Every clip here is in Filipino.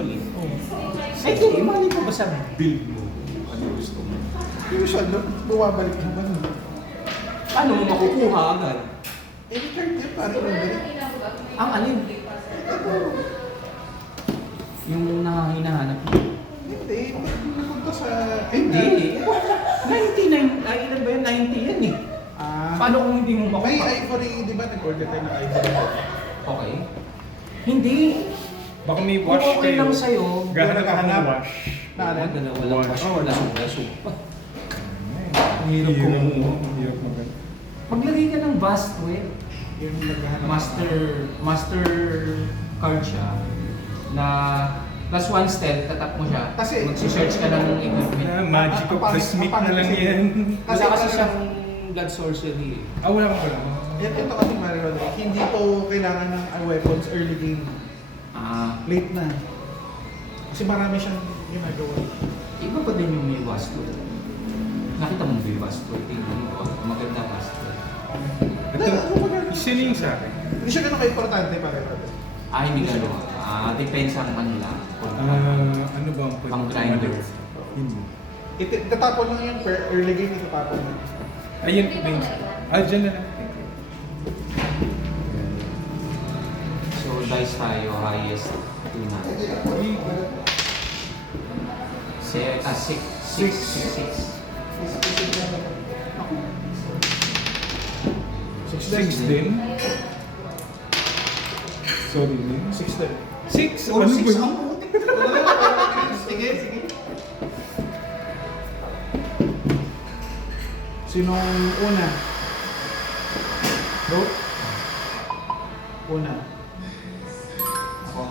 usually. Oo. Ay, hindi. Mali ko ba sa build mo? Ano gusto mo? Usual, no? Bumabalik naman. Paano mo makukuha agad? Anytime din, parang nandun. Ang alin? Ito. Yung hinahanap mo? Hindi, napunta sa... Hindi. 99. Ay, ilan ba yun? 90 yan eh. Paano kung hindi mo May makukuha? ivory, di ba? Nag-order tayo ng ivory. Okay. Hindi. Baka may Kung wash okay kayo. lang sa'yo. Gahanap ako ng wash. Naalan? Dalawa lang wash. Oh, Wala wash. song raso. Ang hirap Hirap kumuha. Hirap maganda. Maglagay ka ng Bastwell. Yung naghahanap. Master card siya na plus one step, tatap mo siya. Kasi- magsi-search ka ng equipment. Magic of the Smith na lang yan. Wala kasi talaga- siyang blood sorcery eh. Wala ka pala. Ito kasi Mario Rodriguez, hindi to kailangan ng weapons early game. Late na. Kasi marami siyang ginagawa. Iba pa din yung may Bastwell. Nakita mo may Bastwell. Tingnan mo. Maganda Bastwell. Ito, isa na yung sa akin. Hindi siya ganun ka-importante Mario Rodriguez. Hindi gano'n. Depends ang kanila. Ano ba ang pwede? Pang grinder. Hindi. Itatapon lang yun per early game, itatapon lang. Ayun, iba yung sa akin. Dyan na lang. So, dice tayo. Highest 2 na. 6. 6 din. Sorry din. 6 din. 6? Oh, Ano six ba yun? ang Sige, sige. Sinong una? Go? Una. Ako.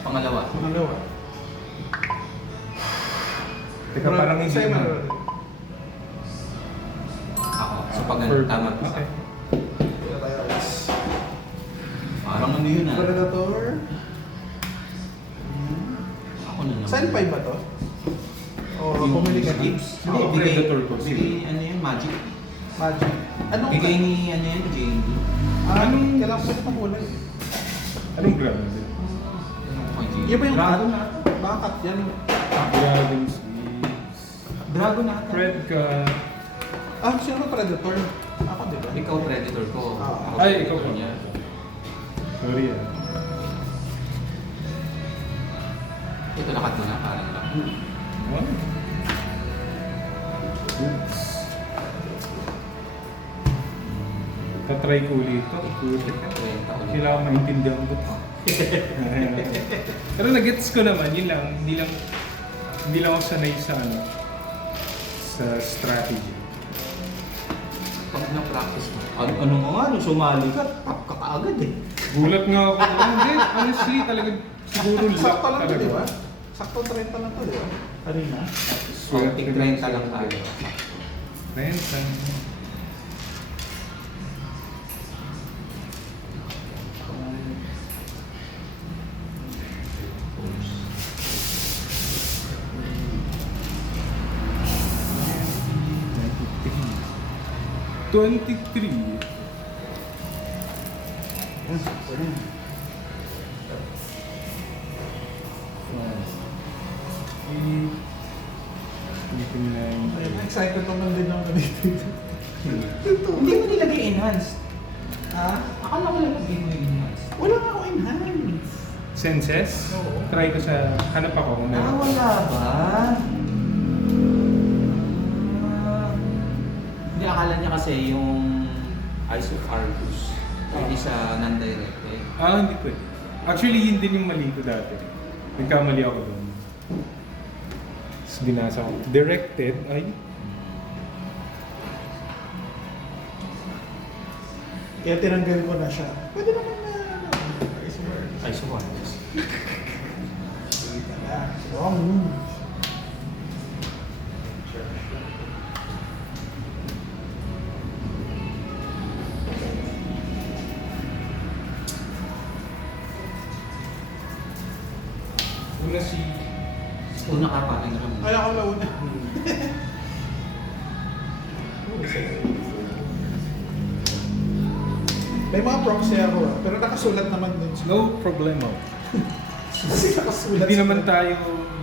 Pangalawa. Pangalawa. Teka, parang hindi Sa'yo, na. Mario Rodriguez. Ako. So, pag Third. tama. Okay. Parang ano yun Predator. Ako na naman. Saan 5 ba to? O Yung pumili ka na? Gibbs. Ako, Hindi, Predator ko. Bigay, ano yun, Magic. Magic. Anong Bigay ni, ano yan, JND. Anong kailangan pwede pang kulay? Anong grab? Yan ba yung Dragon na. Bakat yan. Dragon is... Dragon na. Fred ka... Sino ba Predator? Ako, di ba? Ikaw Predator ko. Ah. Ako Ay, Predator ikaw po. niya. Sorry Ito lakat mo na, parang lang. What? Oops. Tatry ko ulit ito. Kailangan maintindihan ko ito. Pero nag-gets ko naman, yun lang. Hindi lang ako sanay sa sa strategy. Pag na-practice mo. Ano nga, nung sumali ka, tap ka kaagad eh. Gulat nga ako. Hindi, honestly, talaga siguro luck Sakto lang to, talaga. di ba? Sakto 30 lang to, di ba? Arena. Tig 30 lang tayo. 30. $23. Excited naman din ako dito. Hindi mo nilagay enhanced. Ha? Akala ko nilagay mo yung enhanced. Wala nga ako enhance. Senses? Oo. Try ko sa... Hanap ako kung meron. Wala ba? Hindi, akala niya kasi yung Eyes of Argus. Hindi sa non-directed. Hindi pwede. Actually, yun din yung mali ko dati. Nagkamali ako doon. Tapos binasa ko. Directed, ay... Kaya tinanggal ko na siya. Pwede naman na Eyes of Argus. Wrong move. Una si... Una ka pa, ang ram. Kaya ako launa. May mga proxy ako pero nakasulat naman din siya. No problema. Kasi nakasulat. hindi naman tayo,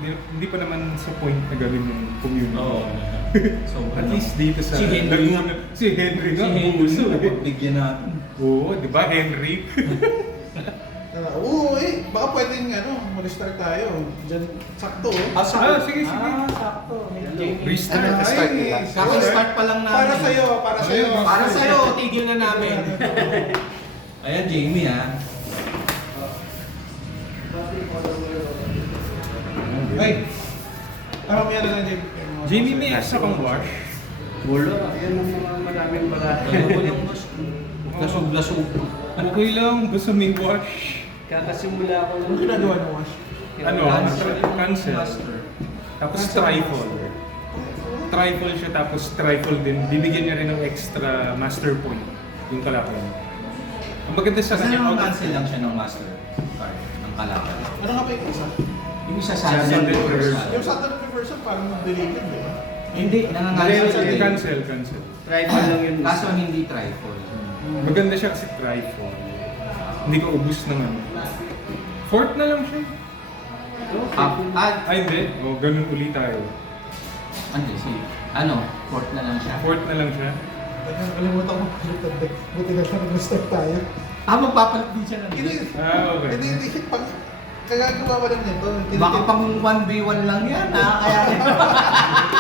hindi pa naman sa point na gawin yung community. Oo. So, At least dito sa... Si Henry nga. Si Henry nga. Si Henry puso nga, eh. bigyan natin. Oo, di ba Henry? Oo, baka pwedeng mag-start tayo. Diyan, sakto. Sige. sakto. Restart. Start Ay, nila. Kaka-start pa lang namin. Para sa'yo, para sa'yo. Para sa'yo, tigil na namin. Ayan, Jamie ha. Ay! Ano yan na lang, Jamie? Jamie, may extra kang wash? Wala, yan ang mga maraming bagay. Walang lasog-lasog. Okay lang, basta may wash. Kakasimula ko Ano ginagawa ng wash? Ano? Cancel. Master. Tapos trifle. Trifle siya, tapos trifle din. Bibigyan niya rin ng extra master point. Yung kalaban. Ang maganda sa Kasi kanya, naman cancel lang siya ng master card, ng kalaban. Ano nga ba yung isa? Yung isa Sudden sudden reversal. reversal. Yung sudden reversal parang deleted, di ba? Hindi, cancel. Tribal lang yun. Kaso hindi trifle. Maganda siya kasi trifle. Hindi ka ubus ng ano. Fourth na lang siya. Ay, hindi. O, ganun ulit tayo. Fourth na lang siya. Fourth na lang siya. Nakalimutan ko palit ang deck. Buti na lang nag-start tayo. Magpapalit din siya ng Hindi, Okay. hindi, pag kagagawa ko lang nito. Baka pang 1v1 lang yan ha, kaya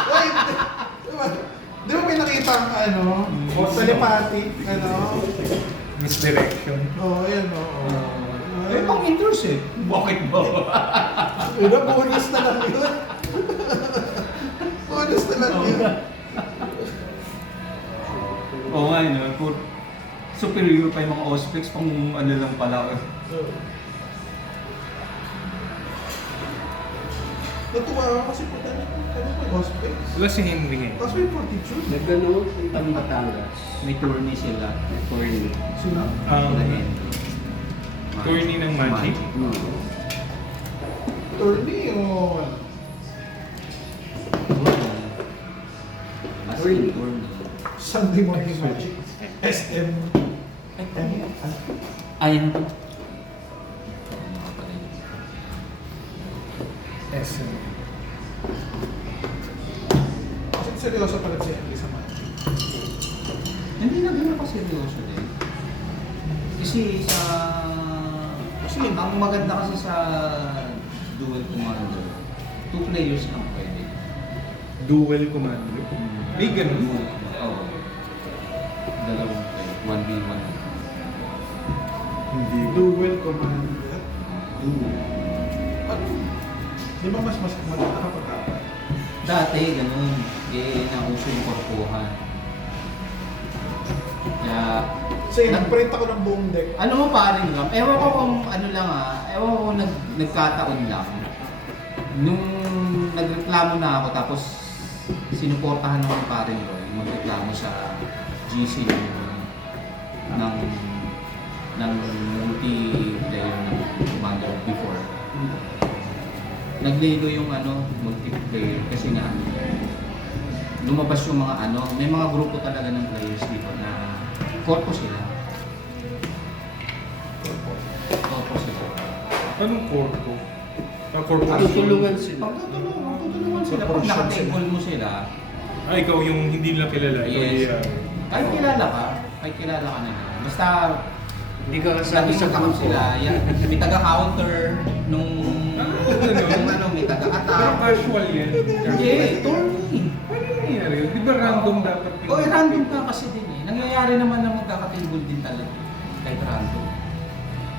Wait! Di ba may nakita ang telepathic, Misdirection. Oo, yan, oo. pang intrusive eh. Bakit ba? Bonus na lang yun. Bonus na lang yun. Oo nga, superior pa yung mga Auspex, pang ano lang pala. Natuwa ako kasi puta na may hospital. Wala si Henry ngayon. Tapos may fortitude. Nagano, itang Batangas. May tourney sila. Tourney. Sino? Sila Henry. Tourney ng Magic? Tourney o As in tourney. Sunday Morning Magic? SM. Ayun to. SM. Kasi seryoso pala si Henry sa Magic. Hindi na ganun seryoso din. Kasi ang maganda kasi sa Duel Commander, 2 players lang pwede. Duel Commander. May ganun? Oo. Dalawang player. 1v1. Hindi. Duel Commander. Duel. Ano? Di ba mas maganda kapag apat? Dati, ganun. Nauso yung korpohan. Kaya, Kasi nag-print ako ng buong deck. ano mo paring Ram? Ewan ko kung ano lang ewan ko kung nagkataon lang. Nung nagreklamo na ako tapos sinuportahan ako ng paring Roy, magreklamo sa GC ng multi-player ng Commander before. Naglego yung multiplayer kasi nga lumabas yung mga may mga grupo talaga ng players dito na corpo sila. Corpo sila. Anong corpo? Corpo. Tutulungan sila. Magtutulungan sila. Pag nakatable mo sila, Ikaw yung hindi nila kilala. Yes. Ikaw kahit kilala ka na nila. Basta Hindi ka kasama laging sa magkakap grupo. sila. Yan, may taga-counter nung may Pero taga-attack. casual yan. Hindi, tourney. Ano nangyayari yun? Di ba random dapat? Random ka kasi din eh. Nangyayari naman na magkakatibol din talaga. Kahit random.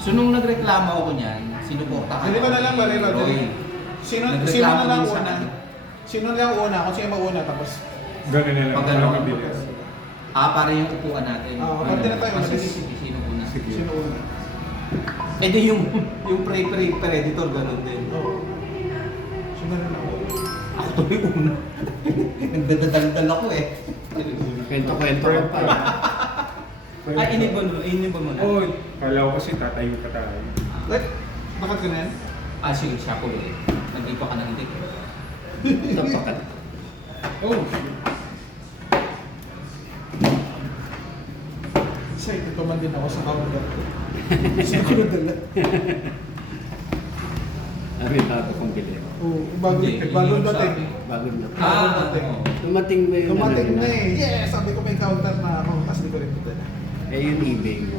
So nung nagreklamo ako niyan, sinuportahan Ganito na lang ba, ni Roy? Roy. Sino Nagreklamo na lang din sa una? akin. Sino na lang una? Kung sino mauna tapos Ganun na lang. Pag ano, Parang mabilis. Para yung upuan natin. pag tinatay mo, Sige, sige. sige, sino muna? Sige. sino una? Eh di yung predator ganun din. Oo. Sino na lang una? Ako to yung una. Nagdadaldal ako eh. Kwento-kwento ka pa. Inibon mo na. Oh, kala ko kasi tatayo ka tayo. Like, bakit ganun? Sige, siya ko ulit. Nandito ka ng dick. Tapakan. Oh, shit. Excited pa man din ako sa counter ko. Sino ko nadala? Sabi bago kong bili. Oo, bago, Hindi, yun bago yung dating. sabi. Bago na. Oo. Dumating ba yung Dumating ano na nila? eh. Yes! Sabi ko may counter na ako. Tapos di ko rin putala. Eh yung eBay mo.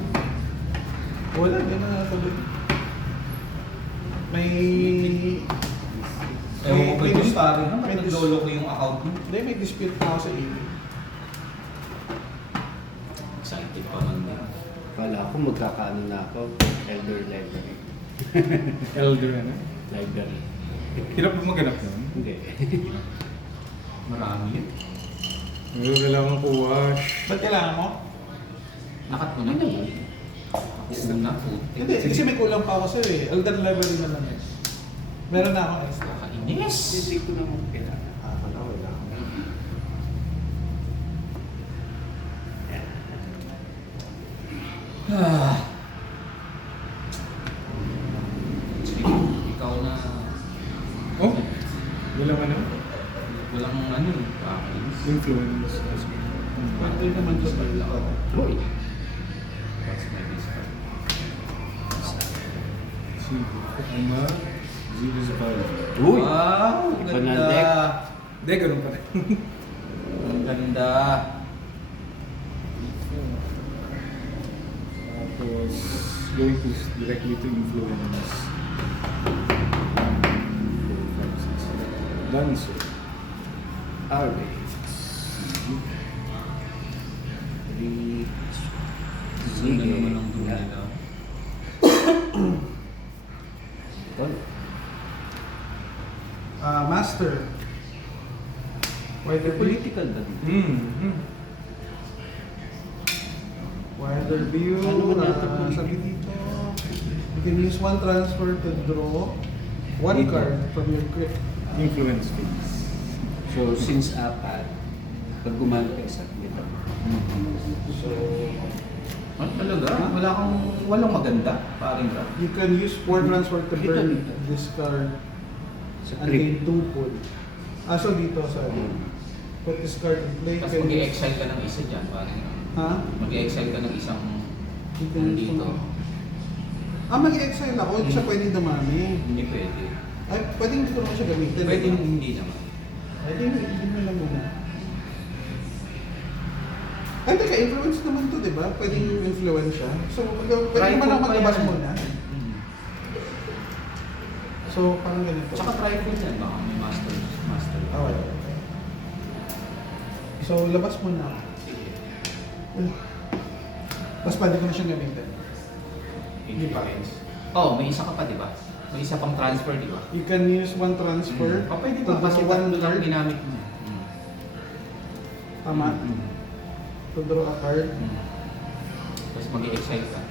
Wala, di na tuloy. May... Ewan ko may kung dis- pare na, may ba't dis- naglolo ko yung account mo? Hindi, may dispute na ako sa eBay. Excited pa man din. Kala ko magkakaano na ako. Elder library. Elder ano? Library. Hirap ba maganap nun? Hindi. Marami yun. Kailangan ko wash. Ba't kailangan mo? Nakat mo na yun. Ako na po. Hindi, kasi may kulang pa ako sa'yo eh. Elder library naman eh. Meron na akong extra. Nakainis. Hindi ko naman kailangan. Wala, wala. Ah. Sige, ikaw na. Oh? Walang ano? Walang ano, pakis. Influence. Pwede naman ito ba? Uy. What's my discount? Si Ama Zeus Valve. Uy. Wow, Iba ganda. na deck. Hindi, ganun pa rin. Ang ganda. Tapos, going to directly to influence. 4, 5, 6, 7. Dancer. Our base. 3. Ganda naman ang dulo nila. Master. Wider view. Political ba dito? Wider view. Ano ba natin? Sabi dito. You can use one transfer to draw one Dito. card from your grip. Influence phase. So, since apat, pag gumano ka isa, dito. So, Ano talaga? Walang maganda. Paring ka. you can use four transfer to Dito, burn dito. this card Sa and clip. gain 2 pull. So dito sa put this card in play. Tapos can use- mag-i-excel ka ng isa dyan. Paring ka. Ha? Mag-i-excel ka ng isang You can use dito. mag-excel ako. Hindi siya pwedeng dumami. Hindi pwede. Ay, pwedeng hindi ko naman siya gamitin. Pwede diba? hindi naman. Pwede hindi mo lang muna. Ay, teka, influence naman to, di ba? Pwedeng influence siya. So, pwede naman ako maglabas muna. So, parang ganito. Tsaka trifle yan. Baka may master. Ah, wala. So, labas muna ako. Sige. Tapos pwede ko na siyang gamitin. Hindi pa. Oh, may isa ka pa, di ba? May isa pang transfer, di ba? You can use one transfer. Oh, pwede to pa. Kasi draw one tatlo lang card. ginamit mo. Tama. To draw a card. Tapos mag-i-excel ka.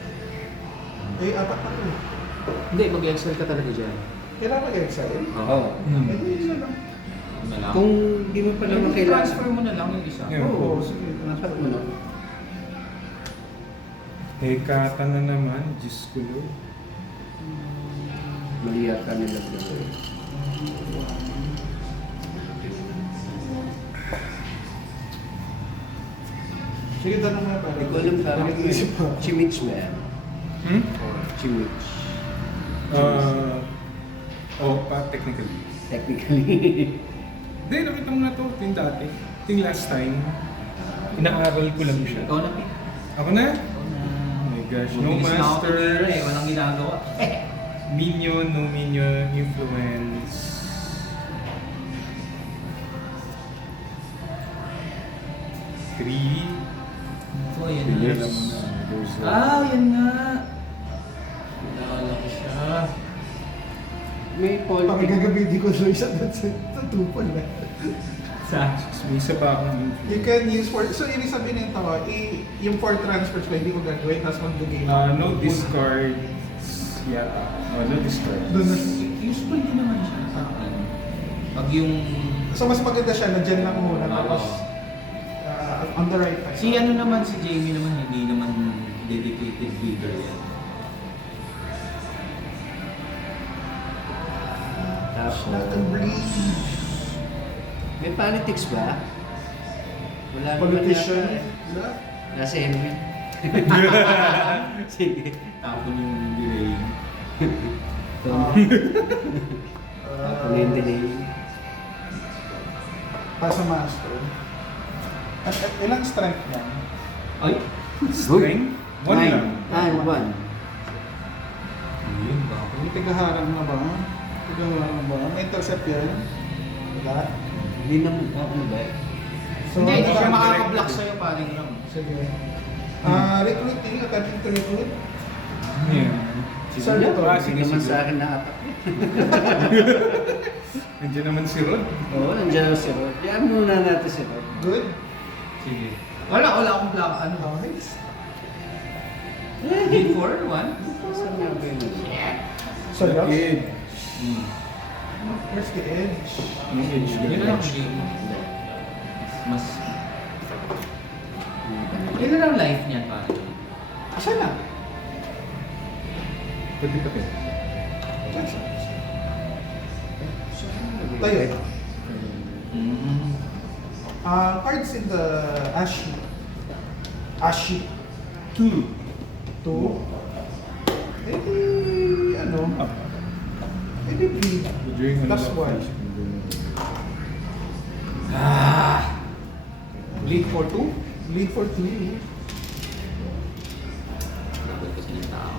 Eh, apat na to. Hindi, mag-i-excel ka talaga dyan. Kailangan mag-excel. Oo. Eh, isa lang. Na lang. Kung di mo pa naman kailangan. transfer mo na lang yung isa. Yeah. Oo, sige. Transfer mo na. Hekata na naman, Diyos ko Lord. Mali yata nila dito. Sige, tanong mo pa. Hindi ko alam parang Nag-iisip ako. Chimich ba yan? Hmm? Or chimich? Technically. Technically. Hindi, nakita mo na to. Ito yung dati. Ito yung last time. Inaaral ko lang siya. Ikaw na, Pete. Ako na? Ikaw na. Oh my gosh, no Mabilis na ako master. tumira eh. Walang ginagawa. Minion, no minion, influence. Three. Ito, yan Hindi, na. alam mo na. There's a- Yan nga. Kilala ko siya. May Pag politics. gagamitin ko siya sa tupon na. May isa pa akong You influence. can use for, so ibig sabihin nito, yung for transfers ko, hindi ko gagawin, tapos mag-game No discard. Yeah. No discard. Doon na. Useful din naman siya sa akin. Pag yung... So mas maganda siya, na-dyan lang muna, Oo. tapos on the right time. Si ano naman, si Jamie naman, hindi naman dedicated leader yan. Tapos, Nakag-breathe. may politics ba? Wala naman Politician. yata eh. Nasa Henry. Sige. Tapon yung delay. Ah. yung delay. para sa master. At ilang strength yan? Ay, Strength? One lang. One. yun ba? May tigaharang na ba? Tigaharang ba? May intercept yan? Wala? Hindi naman po ano ba? Hindi, hindi siya ano- makaka-block sa'yo paring lang. Sige. Recruiting, attempting to recruit. Yeah. Sir, Sige ito. na, sige naman sa akin na apat. Nandiyan naman si Rod. Oo, nandiyan si Rod. Yan muna natin si Rod. Good. Sige. Wala akong block. Ano? Okay. Lead for one? Saan nga ba yun? So, The yes. Edge. Where's the edge? Yung Edge. Yun lang game. Mas... Yun lang life niyan parang. Asa na? Pwede pa rin. Saan siya? Tayo. Mm. Cards in the Ashi. Ashi. 2. Ano? Maybe 3. Plus 1. Lead for two? Lead for 3. Dapat kasi ng tao.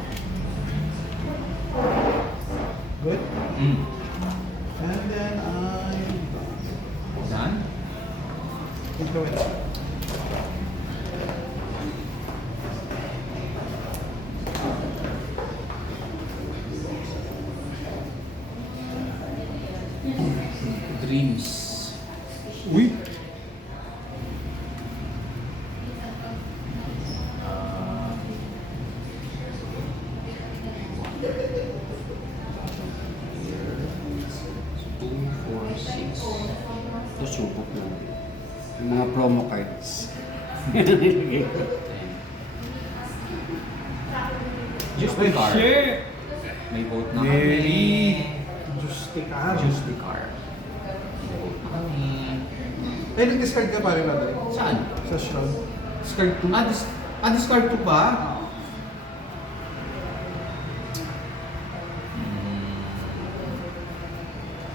Good. Mm. And then Done? influence. Dreams. Uy! Two, four, six. Ito subok lang. Yung mga promo cards. Just Ay, the car. shit! May vote na Mary. kami. Just take a Just the car. May vote na kami. Eh, nag-discard ka pa rin natin. Saan? Sa Shroud. Discard 2. Discard 2 ba?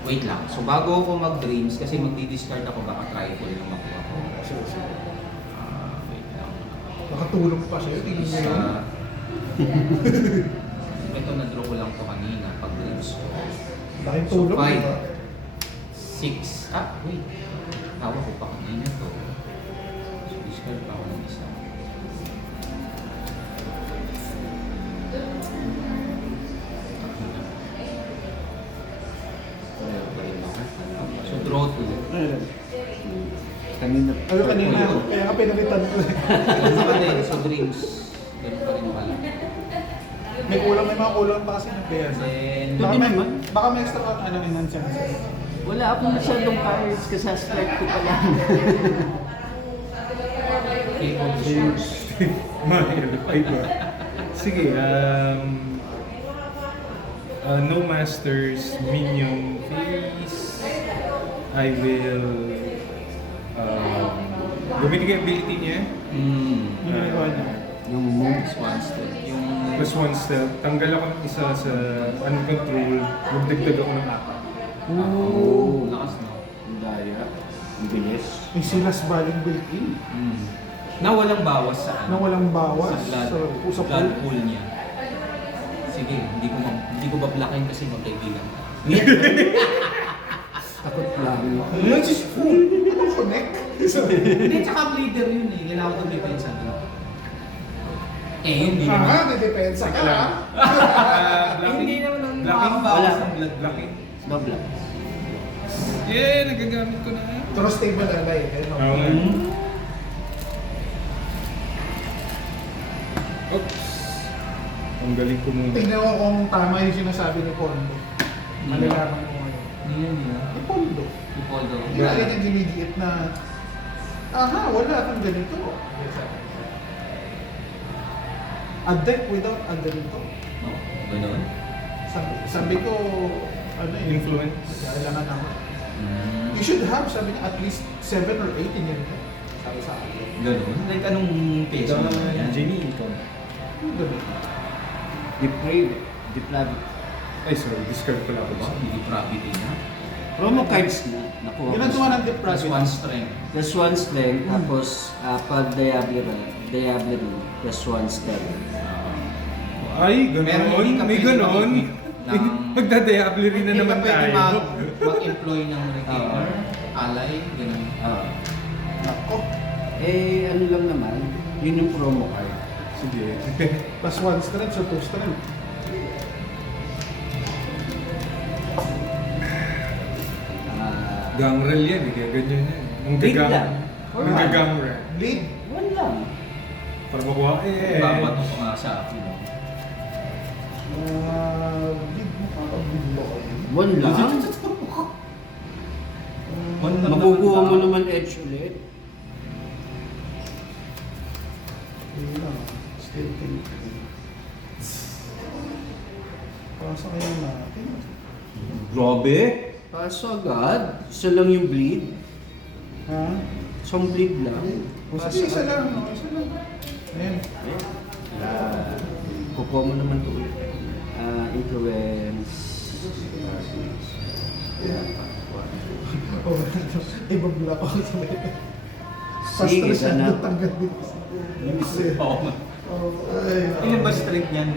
Wait lang. So bago ako mag-dreams, kasi magdi-discard ako, baka trifle lang makuha ko. Wait lang. Nakatulog pa siya. Tingin niya yun. Ito, na-draw ko lang to kanina pag dreams ko. Laking tulog. Five. diba? 6. Wait. Tawa ko pa kanina to. So, discard pa ako ng isa. So, draw 2. Ayun. Kanina. Ano kanina? Kaya nga pinalitan ko. Ganun pa din. So, dreams. Ganun pa rin pala. May kulang, may mga kulang pa kasi ng pera. Then, Baka may, baka may extra ano enhance. Wala akong masyadong cards kasi sa start ko pa lang. King of Swords. Mahal. Ay ba? Sige, no masters, minion phase. I will gamitin yung ability niya. Yung ginagawa niya. Yung moves. One step. Yung Plus one step, tanggal ako ng isa sa uncontrol, magdagdag ako ng 4. Oo. lakas na. Ang daya. Ang bilis. May silas baling built-in. Na walang bawas sa Na walang bawas. sa So, blood, usap blood ko. pool niya. Sige, hindi ko bablakin kasi magkaibigan ka. Takot lang. Which is full. Ano connect? Hindi, tsaka bleeder yun eh. Kailangan ko depensa doon. Hindi naman. May depensa ka ha? Hindi naman ang Blocking? makabawas Wala. ng blood. Blocking. Dobla. Yeah, nagagamit ko na. Pero stable na light. Eh, no? Oo nga. Oops. Ang galing ko muna. Tingnan ko kung tama yung sinasabi ni Pondo. Malalaman ko ngayon. Hindi yun yun. Ni Pondo. Ipoldo. Hindi na agad yung ginigiit na, wala kang ganito. A deck without a ganito. No, ganun. Sabi ko, Influence. kailangan ako. You should have, sabi niya, at least 7 or 8 in your deck. Sabi sa akin. Ganun. Like anong peso naman yan? Genie income. Ang gabi. Depraved. Depraved. Ay, sorry. Discard pala ako. Diba? Hindi gravity na. Promo cards na. Nakuha Yun ang ko. tuwa ng deep Plus profit. 1 strength. Plus 1 strength, tapos pag Diablerie, plus 1 stealth. Ay, Pero ganoon. hindi ka May pwede ganoon. ng- Magdadiablerie na Hindi naman ka pwede tayo. mag-employ ng retainer, alay, ganun. Ah. Nako. Eh, ano lang naman, yun yung promo card. Sige. Plus 1 strength, so 2 strength. Ah, Gangrel yan, eh. Kaya ganyan yan. Ang Big gagang. lang. Ang gagangrel. Bleed. one lang. Para makuha. Babato ko nga sa akin. No? Bleed mo pa ba? Bleed mo ka yun? One lang? One lang Makukuha naman mo ba? naman edge ulit. Yun lang. Still thinking. Pasa kayo natin. Grabe. Kaso agad, isa lang yung bleed. Ha? Isang bleed lang. O sige, isa lang. No? Isa lang. Ayan. Kukuha mo naman ito ulit. Influence. Oh, ibabla ko sa may. Sige, Pastres sana. na tanggal dito. Oo. Ay, Ilan ba strength niyan,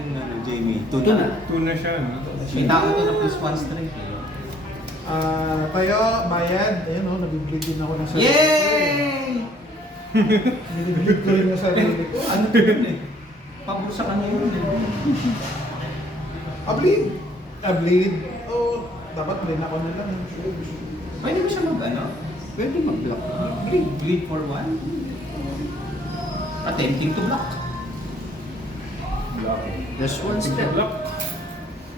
Jamie? Ito na. Tuna siya, no? May tao to na plus 1 strength eh. Tayo, bayad. Ayun o, nabibleed din ako ng sarili. Yay! Nabibleed ko rin yung sarili ko. Ano to yun eh? Pabor sa kanya yun eh. Bleed. Bleed. Oh, dapat blend ako na lang. Pwede ba siya ano? Pwede mag-block. Bleed for 1? Attempting to block. Block. Plus 1 step. Block.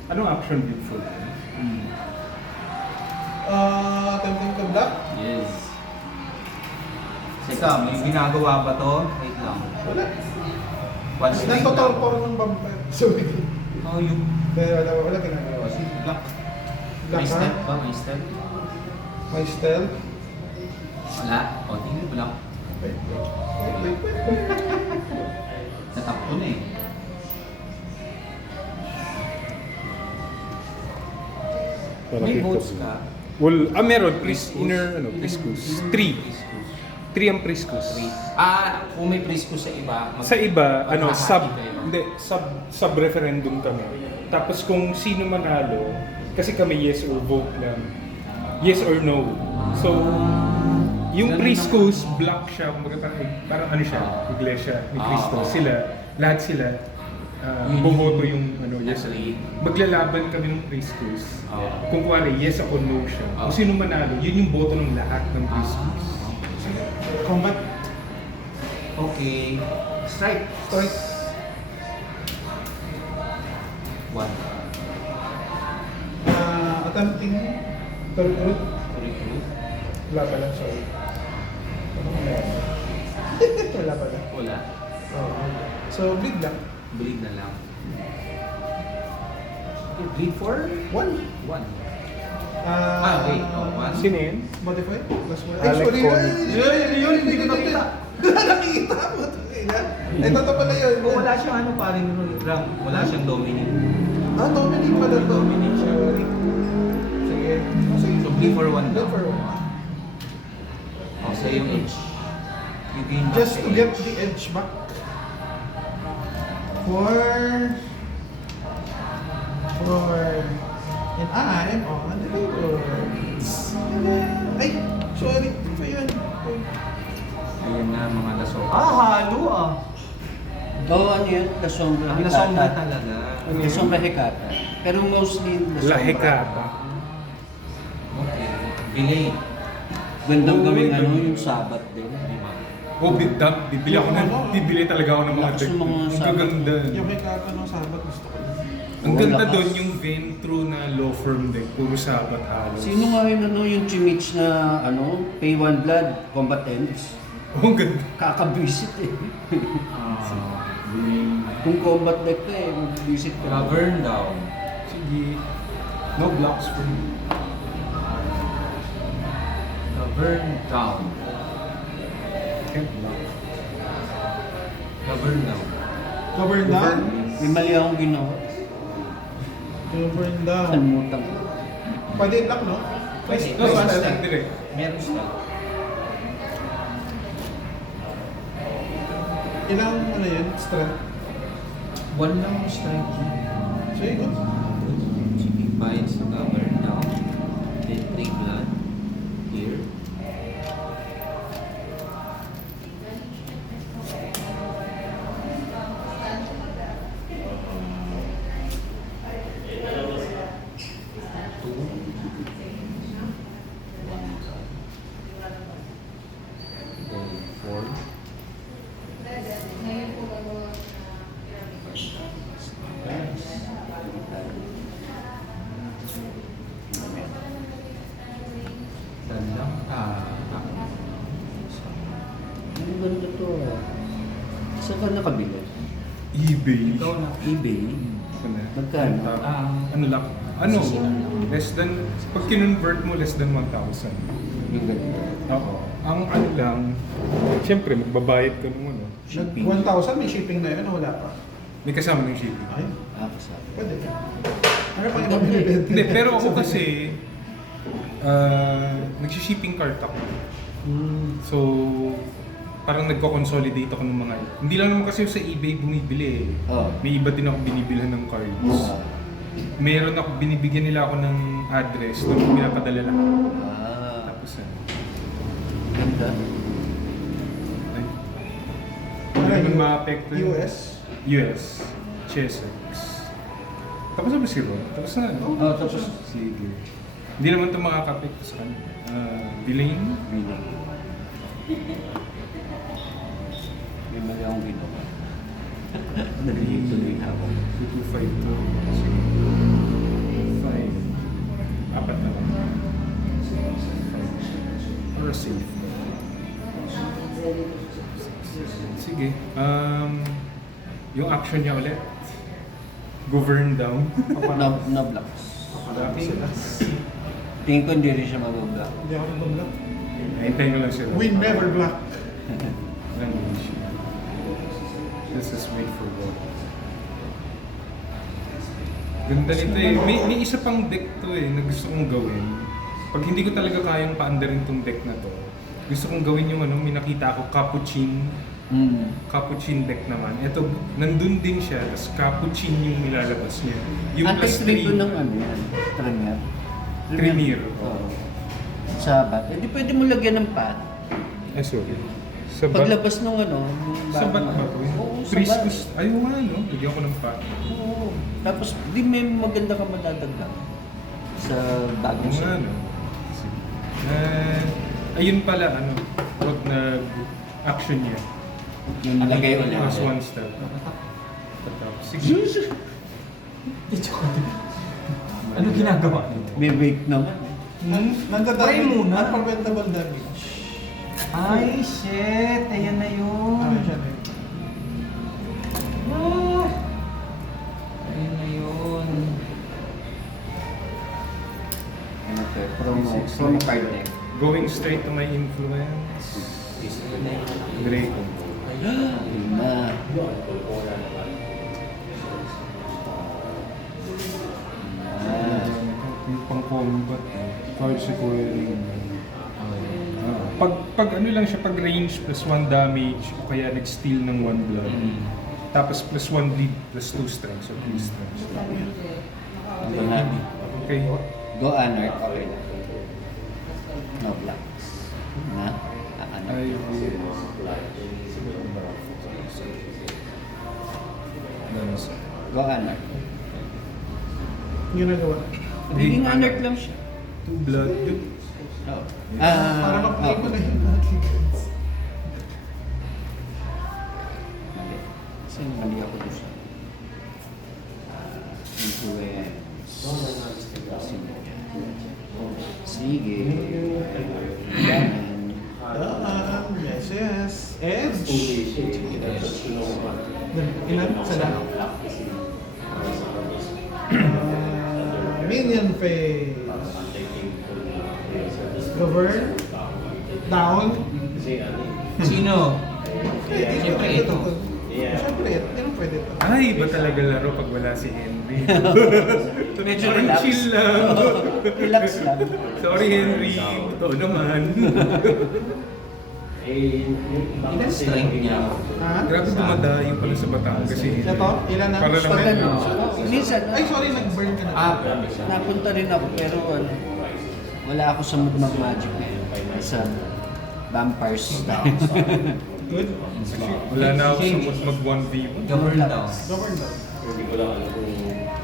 Anong action before? Attempting to block? Yes. Teka, may ginagawa ba to? Wait lang. Wala. One strength lang. Nagtotorpor ng vampire. Sorry. Oh, yung Kaya wala ginagawa. block. Block May ha? step ba? May step? May stealth. Wala. O, tingin ko lang. Wait. Natakbo na eh. May votes ka. Well, meron. Inner, Priscus. 3. Priscus. 3 ang Priscus. Kung may Priscus sa iba, Sa iba, maghahati kayo. hindi, sub-referendum kami. Tapos kung sino manalo, kasi kami yes or vote lang. Yes or no. So, yung Ganun Priscus, black siya, kumbaga parang ano siya, iglesia ni Cristo. Oo. Sila, lahat sila, boboto yung yes or no. Agree. Maglalaban kami ng Priscus. Oo. Kung kuwari, yes ako, no siya. Oo. Kung sino manalo, yun yung boto ng lahat ng Priscus. Combat. Okay. Strike. Strike. 1. Attempting to recruit. Recruit. Wala pa lang, sorry. Ano kung meron? Wala pa lang. Wala. Oo. So, bleed lang. Bleed na lang. Bleed for 1. 1. Wait. Oh, 1. Sino yun? Modify? Plus 1. Alec Collins. Yun, hindi ko nakita. Nakikita mo. Ito to pala yun. Oh, wala siyang ano pa rin rank. Wala siyang dominate. Dominate pala to. Dominate siya. Sige. Sige. So, bleed for 1 Bleed daw. for 1. Oh, sa yung edge. You gain back Just the to get edge. the edge back. For... And I'm on the boards. Ay, sorry. Ito yun. Ayan na mga laso. Halo ah. Oo, ano yun? Lasombra Ang nasombra talaga. Lasombra Hecata. Pero mostly Lasombra. Lahekata. Okay. Delay. Gandang Oo, gawing ano, ganun. yung Sabat din. Oh, bibili ako bibili talaga ako ng mga Lakas ng mga Ang sabat. gaganda. Yung may katanong sabat gusto ko. Ang ganda Lakas. doon yung Ventro na law firm din. Puro sabat halos. Sino nga yun ano, yung Chimich na ano, Pay One Blood, Combatants? Oh, ang ganda. Kakabwisit eh. Kung combat deck ka eh, mag-visit ka. Burn down. Sige. No blocks for me. Burn down. Can't block. Burn down. Cover down? May mali akong ginawa. Cover down. Kalmutan ko. Pwede lock, no? Pwede. No, Pwede. one step direct. Meron sila. Ilang ano yan? Strength? One lang ang strike. So you good. Sige, bites, cover down. Then 3 blood. Here. Dandang. Ang ganda to. Saan ka nakabili? eBay. Ikaw na. eBay? Ano? Magkano? Ano lang? Ano? Less than, pag kinonvert mo, less than 1,000. Yung ganda. Oo. Ang ano lang, siyempre magbabayad ka nung ano. Shipping. 1,000 may shipping na yun o wala pa? May kasama ng shipping. Ay, Kasama. pwede. Ano pang iba binibenta? Hindi, pero ako kasi, nagsi-shipping cart ako. So, parang nagko-consolidate ako ng mga, hindi lang naman kasi sa eBay bumibili eh. Oo. May iba din ako binibilhan ng cards. Meron ako, binibigyan nila ako ng address, doon pinapadala lang. Tapos Ganda. ay, hindi naman ma-apekto yung US? US, Chessex. Tapos na ba si Ron? Tapos na, no? Oh, tapos. Sige. Hindi naman ito makakapekto sa kanya. Villain? Bilang. May mali akong ginawa. Tuloy ako. 2252. Sige. 5. Apat na lang. 5. Or safe. Sige. Yung action niya ulit. Govern down. No blocks. Blocking. Tingin ko hindi rin siya mabablock. Hindi ako nag-block. Hintayin ko lang sila. We never block. Language. This is made for God. Ganda nito eh. May isa pang deck to eh na gusto kong gawin. Pag hindi ko talaga kayang paandarin tong deck na to, gusto kong gawin yung ano, may nakita ako, Capuchin deck naman. Ito, nandun din siya, tapos Capuchin yung nilalabas niya. Yung plus Anti-trade 3. ng ano yan? Premier. Premier. Oo. Sa bat. Hindi pwede mo lagyan ng pat. Ay, sorry. Sa bat. Paglabas nung ano, nung Sa bat ba to? Oo, sa bat. Priest. Ayaw nga, no? Bigyan ko ng pa. Oo. Tapos, di may maganda ka madadagdag sa bagong Oo nga, set. no? Ayun pala, ano, pag nag-action niya. Yung nalagay ulit. Mas one step. Sige. Ano ginagawa nito? May wake naman. Try Nagdadamage. muna. Unpreventable damage. Ay, shit! Ayan na yun! Ano siya na yun? Ah, ayan na yun. Okay, promo card deck. Going straight to my influence. Draco. Lima. Yung pang combat. Card securing. Pag ano lang siya, pag range plus 1 damage o kaya nag-steal ng 1 blood. Tapos plus 1 bleed plus 2 strength. So 3 strength. Ito na. Okay. Go Anarch. Okay na. No blocks. Na? I Anarch. Go Anarch. Yung nagawa. Naging Anarch lang siya. 2 blood. Oh. Para ma-play mo na yun. Mali. Kasi mali ako doon siya. Influence. Sige. Yan. Yes. Edge. Ilan? Sana? Minion phase. Govern. Down. Sino? Siyempre ito. Siyempre, yan ang pwede to. Ay, iba talaga laro pag wala si Henry. Medyo Parang relax. chill lang. Relax lang. Sorry Henry, totoo naman. Ilan strength niya? Ha? Grabe dumadayo pala sa Batangas si Henry. Ito? Ilan na? Para Pag naman. ano, minsan, Ay, sorry, nag-burn ka na. napunta rin ako pero ano, wala ako sa mood mag-magic eh. Sa vampires style. Good? Wala na ako sa mood mag 1v1. Govern daw. Govern daw. Hindi ko lang alam kung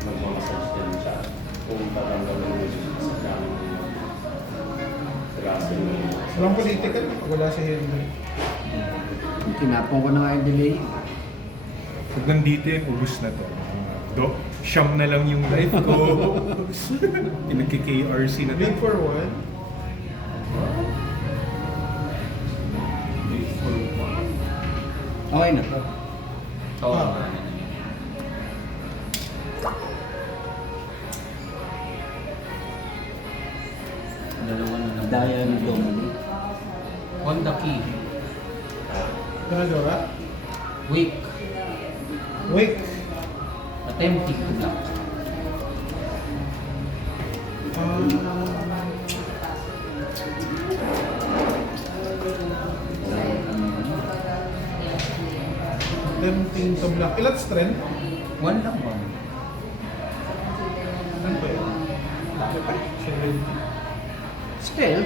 magmamassage din siya. Kung tatanggalin mo sa dami ng harassment mo. Walang political pag wala si Henry. Tinapon ko na nga yung delay. Pag nandito yan, ubus na to. Siyam na lang yung life ko. Pinagki-KRC na to. Big for one. Okay na to. Oo. Dalawa na lang. Daya ni Dominic. On the key. Ginagawa? Weak. Wait. Attempting to block. Tempting to block. Ilan strength? One lang one. Ano ba yun? Laki pa. 70. Spell?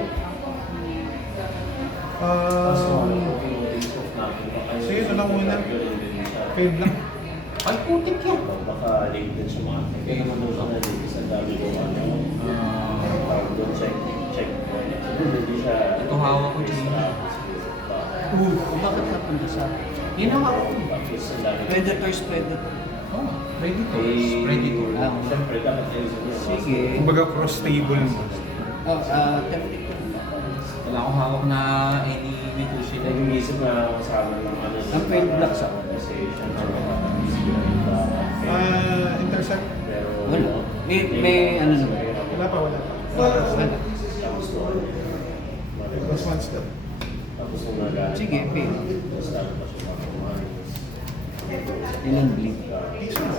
Sige, ito lang muna. Fade lang. Ay, putik yan. Baka late din siya mga kaya mo doon na dito sa dami ko ano. Parang doon check. Hindi siya. Ito hawak ko, Jimmy. Bakit napunta sa Yun ang ako. Tapos ang dami ko. Predators, Predator? Oh, Predators. Predator. Ah, Siyempre, dapat kayo sa sige. Kumbaga cross table mo. Oh, tempting to block. Wala akong hawak na any Medusa. Nag-iisip na ako kasama ng ano. Ang failed block sa organization. Intercept. Pero, Wala. May ano naman. Wala pa, wala pa. Wala. tapos doon. Plus one step. Tapos nung nag- Sige, fail. Tapos lalo pa siya makakumain. Ilan blink? Piso na.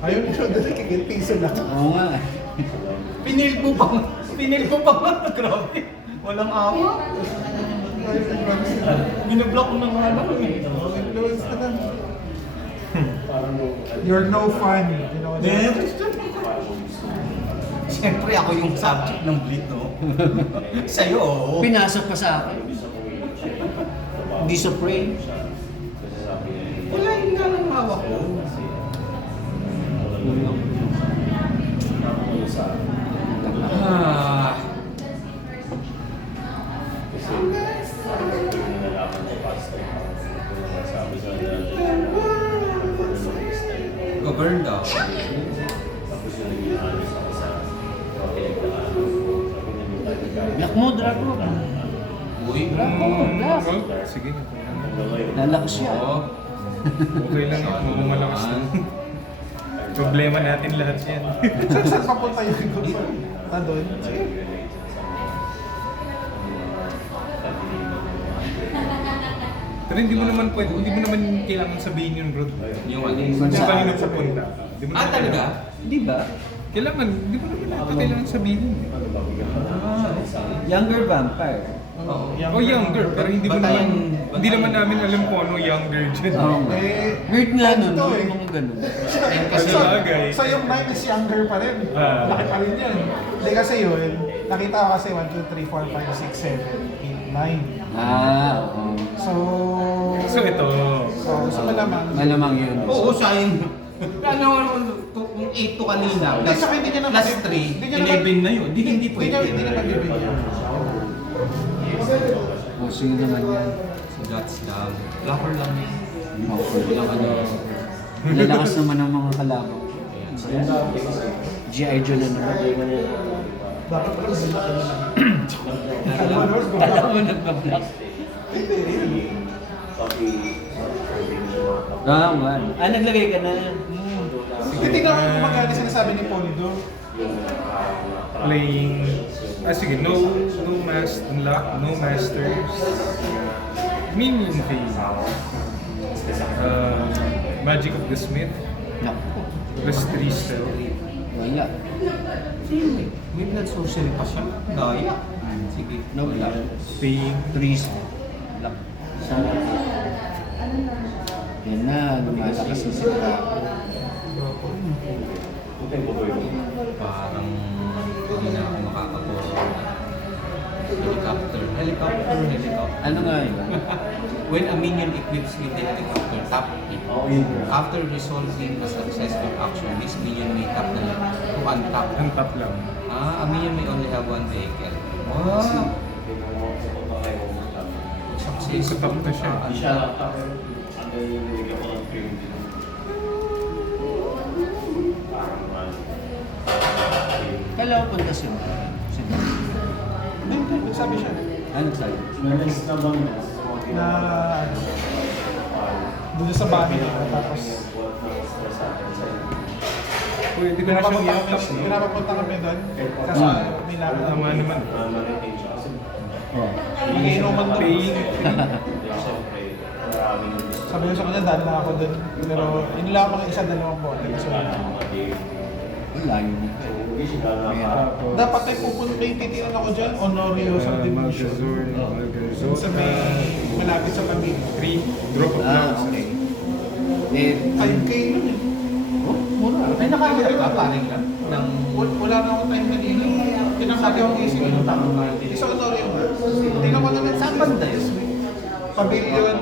Ayaw niyo siya dali kagit piso lang. Oo nga. Pinil mo pa. Pinil mo pa. Grabe. Walang awa. Binablock ko na nga lang eh. Influence ka lang. Parang nung You're no fun. You know that? Siyempre ako yung subject ng bleed, no? Sa'yo, oo. Pinasok pa sa akin. Hindi sa frame. Wala yung nga lang hawak ko. Ah. Govern daw. Black mo, Drago. Uy, Black. Sige, okay lang. Lalakas siya. Oo. Okay lang yan. Mukhang malakas lang. Problema natin lahat yan. Saan papunta yung group? Doon? Sige. Pero hindi mo naman pwede, hindi mo naman kailangan sabihin yun, bro. Yung ano Kung Saan? kanino pupunta. Hindi mo naman talaga? Di ba? Kailangan, hindi mo naman ito kailangan sabihin yun. Younger vampire. Oo. Oh, younger, pero hindi mo Batayan. naman, hindi naman namin alam kung ano younger dyan. Oo nga. Weird nga nun, ito yung mga ganun. Kasi So, bagay. so yung 9 is younger pa rin. Ah. Laki pa rin yun. Hindi kasi yun, nakita ko kasi 1, 2, 3, 4, 5, 6, 7, 8, 9. Ah, oo. So, So ito, so malamang. Malamang yun. Oo, sayang. Ano, kung 8 to kanina, Hindi, saka hindi niya naman- plus 3, hindi niya naman- 11 na yun. Hindi Hindi pwede. niya nabibigyan. O, sino naman yan? So that's lang. Locker lang yun. Okay. Walang ano. Lalakas naman ang mga kalaban. G.I. Joe na naman. Dapat pala sila ka na. Alam mo, nagpa-block. Ah, man. Ah, naglagay ka na. Titignan ko kung magkano sinasabi ni Polydor. playing, sige, no masters, minion phase. Magic of the Smith. Naku. Restri Stealth. Wala. May blood sorcery pa siya. Daya. Sige. No black. Paying. Trees. Black. Yan na, lumalakas na si Draco. Parang hindi na ako makakapuro. Helicopter. Ano nga yun? When a minion equips with the helicopter, tap it. After resolving a successful action, this minion may tap na lang to untap. Ang top lang. A minion may only have one vehicle. Wow! Success. Sa top na siya. Di siya laptop. Ang nililagay ko ng cream din. Parang man. Kailangan punta si Nagsabi siya Ano sabi? Menace na bang na doon sa bahay nila. Tapos Pwede ko na siyang i-up. pinapapunta kami doon. Kasi may lakad Tama naman. Oh. Mag-iinuman doon. Paying. Siyempre, maraming Sabi ko sa kanya, daan na ako doon. Pero yun lang mga isa, dalawang bote. So, Wala yun. dapat ay pupunta, may titinan ako dyan, Honorio Subdivision. Malgazor. Sa may malapit sa pamilya. 3. Drop of Ah, Love. okay. Eh, 5K yun eh. Mura. Ay, nakakita ka paring lang. Ng Wala na akong time na dito. Pinakabi ako isip ko. Isa Honorio nga. Tingnan ko naman. Saan banda yun? Pavilion.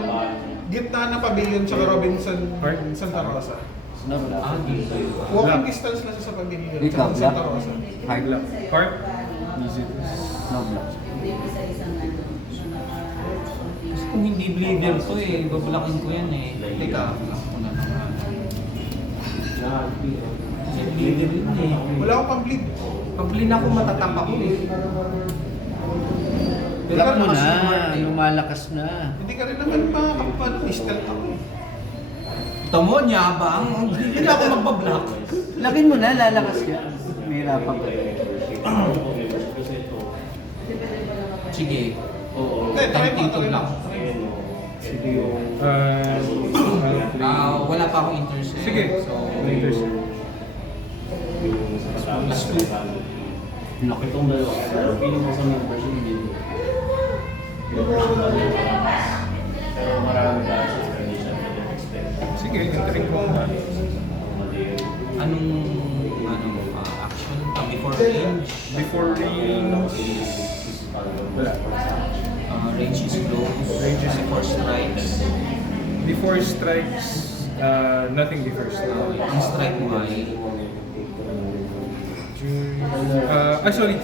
Gitna ng pavilion tsaka Robinson Park? Santa Rosa. no black. Dito yun. Walking distance na siya sa pavilion Ikaw, tsaka Santa black? Rosa. Hard Black. Carp. Easy. No black. Kung hindi bleeder to eh, babalakin ko yan eh. Teka, ako na naman. Kasi bleeder yun eh. Wala akong pang-bleed. Pag blin ako, matatap ako eh. Black mo kasi na, smart eh. lumalakas na. Hindi ka rin naman stealth ako eh. Ito mo, nyabang. Hindi na ako magbablock. Lakin mo na, lalakas ka. May hirapan ka. Sige. Hindi, try mo. Tito lang. Wala pa akong intercept. Sige. So, Intercept. Itong dalawa. Feeling ko sa mga version din. Pero marami gadgets na hindi siya expect. Sige, entering ko na. anong action? Before range? Before range. Wala. Range is close. Range is before strikes. Before strikes, nothing before strikes. Ang strike mo ay Sorry.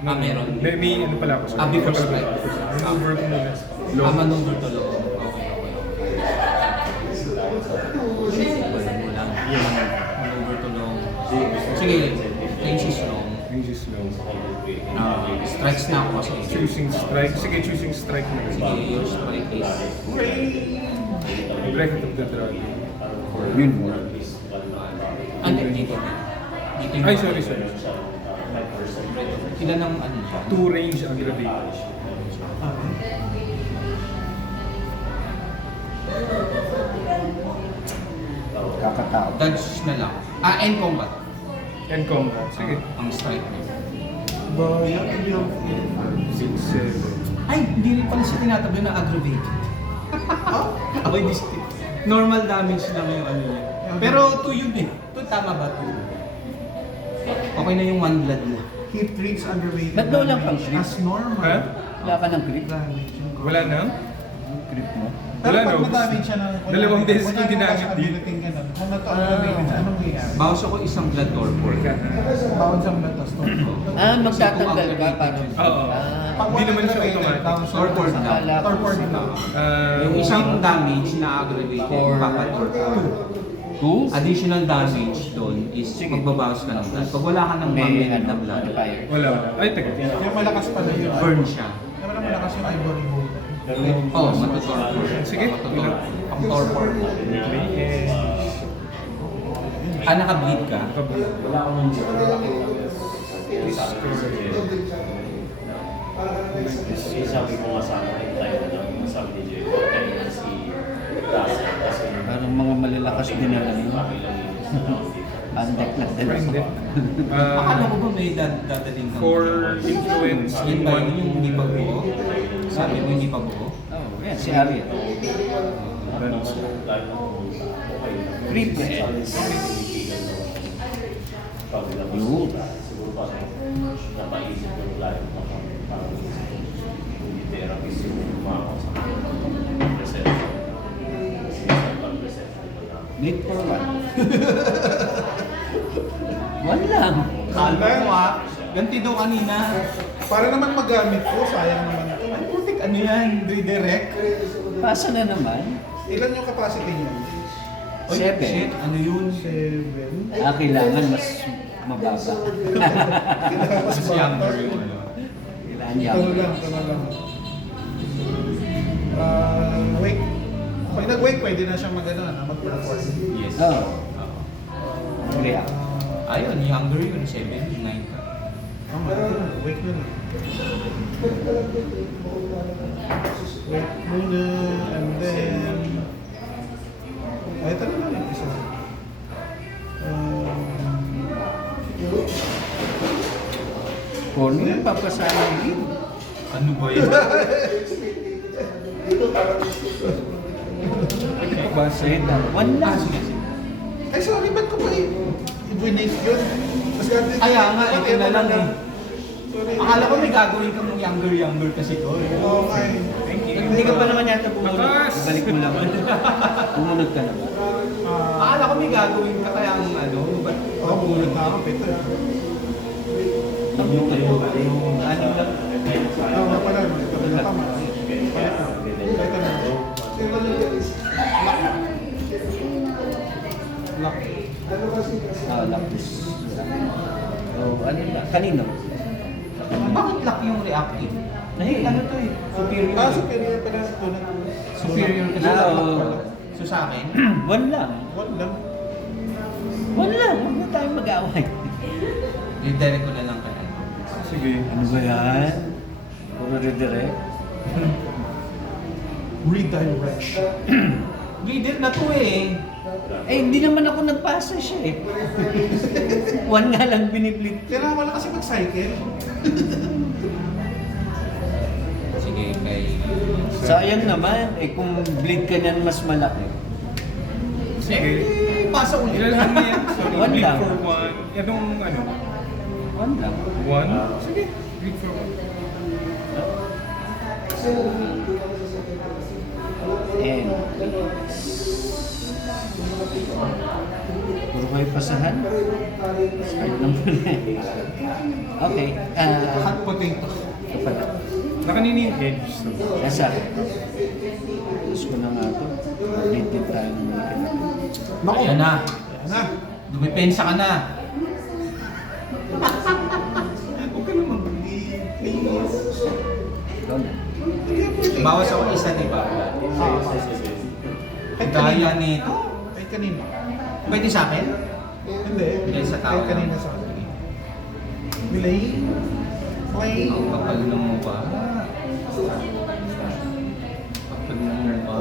Meron. May ano pala ako. sorry. before strike. Maneuver ko muna. maneuver to low. Okay. Wala mo lang. Maneuver to low. Sige, range is long. Range is low. Strikes na ako kasi. Choosing strike. Sige, choosing strike na. Sige, your strike is... Breath of the Dragon. Yun mo. Dito. Dito yung... Ay, sorry. Ilan ang ano siya? 2 range aggravate. Kakatao. Dodge na lang. End combat. And combat. Sige. Ang strike niya. Bayan, hindi ako. 6, 7. Ay, hindi rin pala siya tinatabi na aggravated. Okay, distinct. Normal damage lang yung ano niya. Pero 2 yun eh. 2 tama ba 2? Okay na yung 1 blood na. Hit rates aggravated. Ba't daw lang pang damage crit? as normal. Ha? Wala ka ng grip. Damage yung cause. Wala na? Grip mo. Pero Wala, pag no? na-damage siya ng... Dalawang beses ko Magkano ginamit ka sa dito. ability ganun? Kung na-aggravated siya, anong mangyayari? Bawas ako isang blood torpor. Bawal sa metas to. Magtatanggal ka para... Oo. Pag Hindi naman siya aggravated, automatic. down sa- Torpor na. Akala ko Torpor na. Yung isang damage na aggravated, Or- papatorpor. 2? Additional damage doon is magbabawas ka ng blood. Pag wala ka ng May mamimid na blood, modifier. Wala. Ay, teka. Yung malakas pala yun. burn siya. Yung malakas yung ivory bolt. Matutorpor. Sige. Matutorpor. Ang torpor mo. May Naka-bleed ka? Wala akong Kasi sabi ko nga sana, tayo na lang, sabi ni Jay, tayo na si Russell kasi Parang mga malalaki Tapos dinala mo. Pandek lang dala. Hindi. Akala ko ba may dadaling kang For influence Yun in ba one yun yung hindi pa buo? Sabi mo hindi pa buo? Oh, yan, si Ariel. Free friends. Yun. Siguro pa napaisip ko lahat ng parang hindi therapist yung mga sa reception. Need for one. One lang. Kalma mo ha. Ganti daw kanina. Para naman magamit ko, sayang naman ito. Ay, putik, ano yan? Redirect? Pasa na naman. Ilan yung capacity niya? Oy, 7. shit, ano yun? 7. Kailangan mas mababa. Mas Mas younger yung ano. Kailangan Ito yan. lang. Wake. Pag nag-wake, pwede na siyang mag-perform. Yes. Oo. React. Ayun, younger yun, 7, 9 ka. Tama, wake na. Wake muna, and then... Ay, ito na lang yung isa. Porno yung papasahin. Ano ba yun? Basit. One lang. Ay, sorry, ba't ko pa i-donate yun? Mas ganda Kaya nga, ito na lang eh. Sorry. Akala ko may gagawin kang younger kasi to. Oo, okay. Thank you. Hindi ka pa naman yata bumunod. Bakas! Ibalik mo lang. Bumunod ka na ba? Akala ko may gagawin ka kaya ang ano, ba't Oo, bumunod na ako, Peter. Ano lang? Oo, nga pala, ito na tama. Ito na. Lock. Lapis. Oh, ano lang? Kanino? bakit lock yung reactive? Ay, Ano to eh? Superior. Superior pala sa tunay. Superior kasi Ah, lock oo. pala. So sa akin, One lang. One lang. One lang. Huwag na tayo mag-away. redirect ko na lang kaya. Sige. Ano ba yan? Puro redirect? Redirection. Leader na to eh. Eh, hindi naman ako nagpasa siya eh. One nga lang biniblit. Kailangan wala kasi mag-cycle. Sige, kay... Sayang naman. Eh, kung bleed ka niyan mas malaki. Sige. Eh, pasa ulit. Ilan lang yan? Sorry, One bleed lang. for one. Anong ano? One lang. One? Sige. Bleed for one. And... Puro kayo pasahan? Start lang po na. Okay. Hot potato. Ito pala. Nakanini yung edge. So. Nasa akin. Tapos ko na nga ito. Updated tayo ng mga kinakain. Naku. Ayan na. Ayan na. Dumipensa ka na. Huwag ka naman believe. Please. Ikaw na. Bawas ako isa, di ba? Kahit Kaya kanina. nito. Kahit kanina. Pwede sa akin? Hindi. Hindi, sa tao Kahit kanina lang. sa akin. Delay. Play. Ang kapal ng mukha. Kapal ng mukha.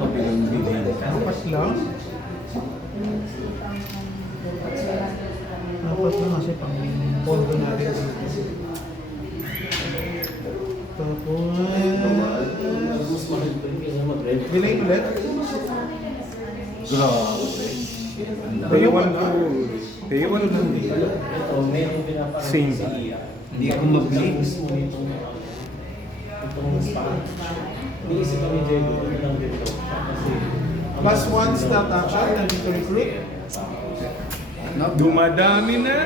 Kabilang bibig. Bukas lang. Dapat na kasi pang pondo natin. Tapos... Delay ulit. Grabe. Day one to... Day one to... Same. Hindi ako mag-bleed. Plus one start action, nandito recruit. Dumadami na.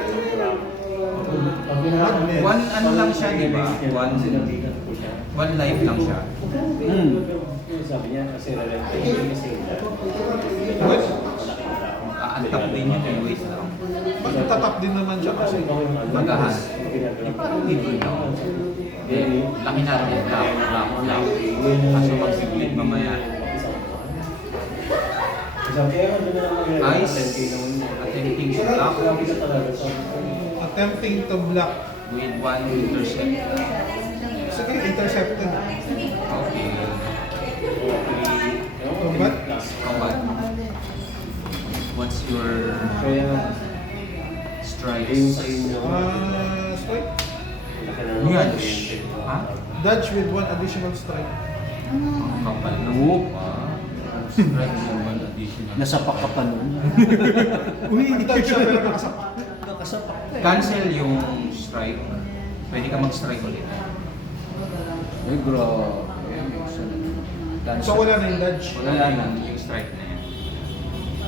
One ano lang siya, di ba? One life lang siya. Sabi niya kasi kasi Aantap din yun eh, wait lang. Magtatap din naman siya kasi. Magahan. Parang libre lang. Laki natin, lock. Kaso mag-split mamaya. Ice, attempting to block Attempting to block. with one intercept. Sige, intercepted. Okay. Combat. Combat. Yung sa inyo. Strike. Laki na Yan. oriented mo. Ha? Dodge with 1 additional strike. Ang kapal na Whoop. Strike naman additional. Nasapak ka pa nun. Nag-dodge siya pero nakasapak. Nakasapak ka eh. Cancel yung strike. Pwede ka mag-strike ulit. Ay, grabe. So wala na yung dodge. Wala na yung strike na yan.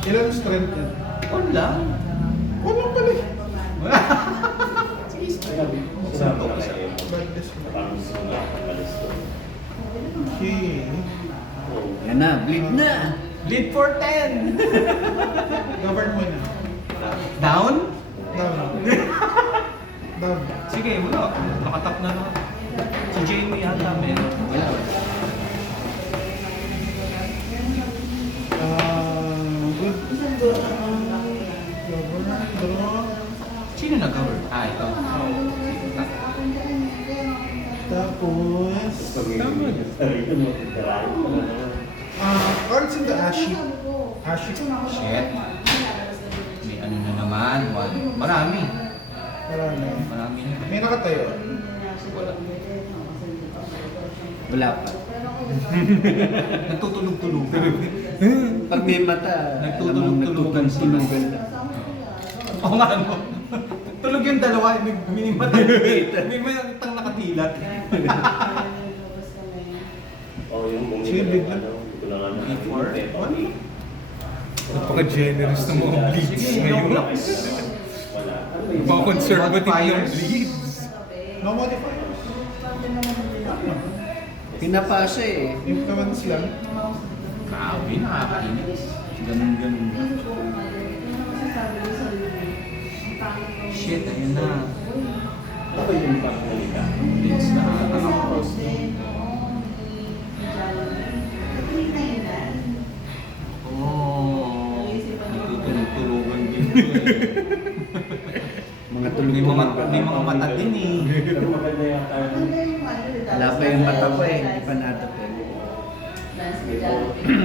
Ilan strength yan? Wala. Walang pala eh. Sinabi ko sa'yo. Bad this one. Parang sila alis ko. Okay. Oh. Yan na, bleed na. Lead for 10! Govern mo na. Down? Down. Down. Sige, wala. Nakatap na lang. Si Jamie yata, meron. Wala. Good. Govern. Draw. Sino nag-cover? Ito. Tapos. Tama yun. Sarili mo, titirahin ko na naman. Cards in the ash heap. Ash heap. Shit. May ano na naman. One. Marami. Marami. Marami na. May nakatayo. Wala. Wala pa. Nagtutulog-tulugan. Pag may mata, Nagtutulog-tulugan sila. nagtutulog-tulugan lang. Oo nga, ano? Tulog yung dalawa, may matang may matang nakatilat. Oh, yung bumili Sige, ko big ng na. ano, hindi ko lang ano. Before? Pepperoni. Napaka-generous ng mga bleeds Sige, ngayon. no blocks. Wala. Napaka-conservative ng Modifiers. bleeds. No modifiers. Pinapasa eh. Influence lang. Grabe, nakakainis. Ganun-ganun. Shit, ayun na. Ako yung pagkalita. Blitz na ata ako. Oh, nagtutulog-tulugan din to eh. Mga May mga, tulog-tulog. may mga mata din eh. Pero maganda yata yung Wala pa yung mata ko eh. Hindi pa natapin.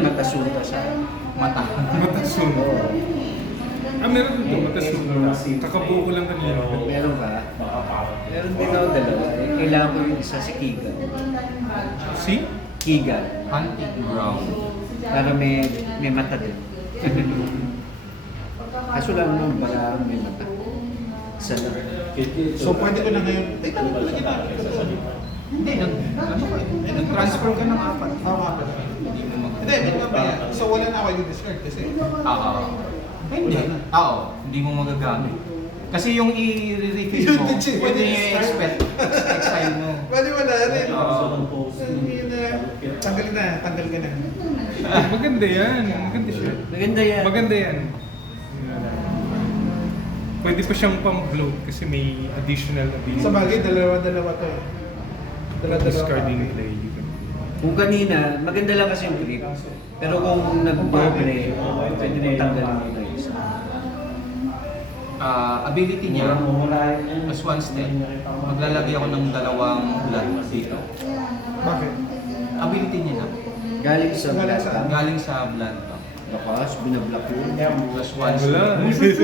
Matasunta sa Mata. Matasun. Oo. Meron dito, matasun. Kakabuo ko lang kanina. Meron ba? makaparot. Meron din ako dalawa. Eh, kailangan ko yung isa si Kigan. Si? Kigan. Hunting ground. Para may mata din. Kaso lang nung baka may mata. Isa lang. So pwede ko na ngayon. Ay, tanong ko lagi na. Hindi, ano ka eh. Nag-transfer ka ng apat. Oo nga pala. Hindi mo mag... Hindi, may mamaya. So wala na ako i-discard kasi. Hindi. Oo, hindi mo magagamit. Kasi yung i-refill mo, Yun, legit. pwede nyo i-expect. Exile mo. Pwede wala rin. Oo. Yun na. Tanggal na. Tanggal ka na. Maganda yan. Maganda siya. Maganda yan. Maganda yan. Pwede pa siyang pang-bloat kasi may additional ability. Sa bagay, dalawa-dalawa to eh. Dalawa-dalawa. Discarding play. Kung kanina, maganda lang kasi yung grip. Pero kung nag-doble, pwede mo tanggalin mo na isa. Ability niya, plus one step, maglalagay ako ng dalawang blood dito. Bakit? Ability niya na. Galing sa Galing blood sa- bank. Galing sa blood to. Bakas, binablock yun. Plus one Wala. step.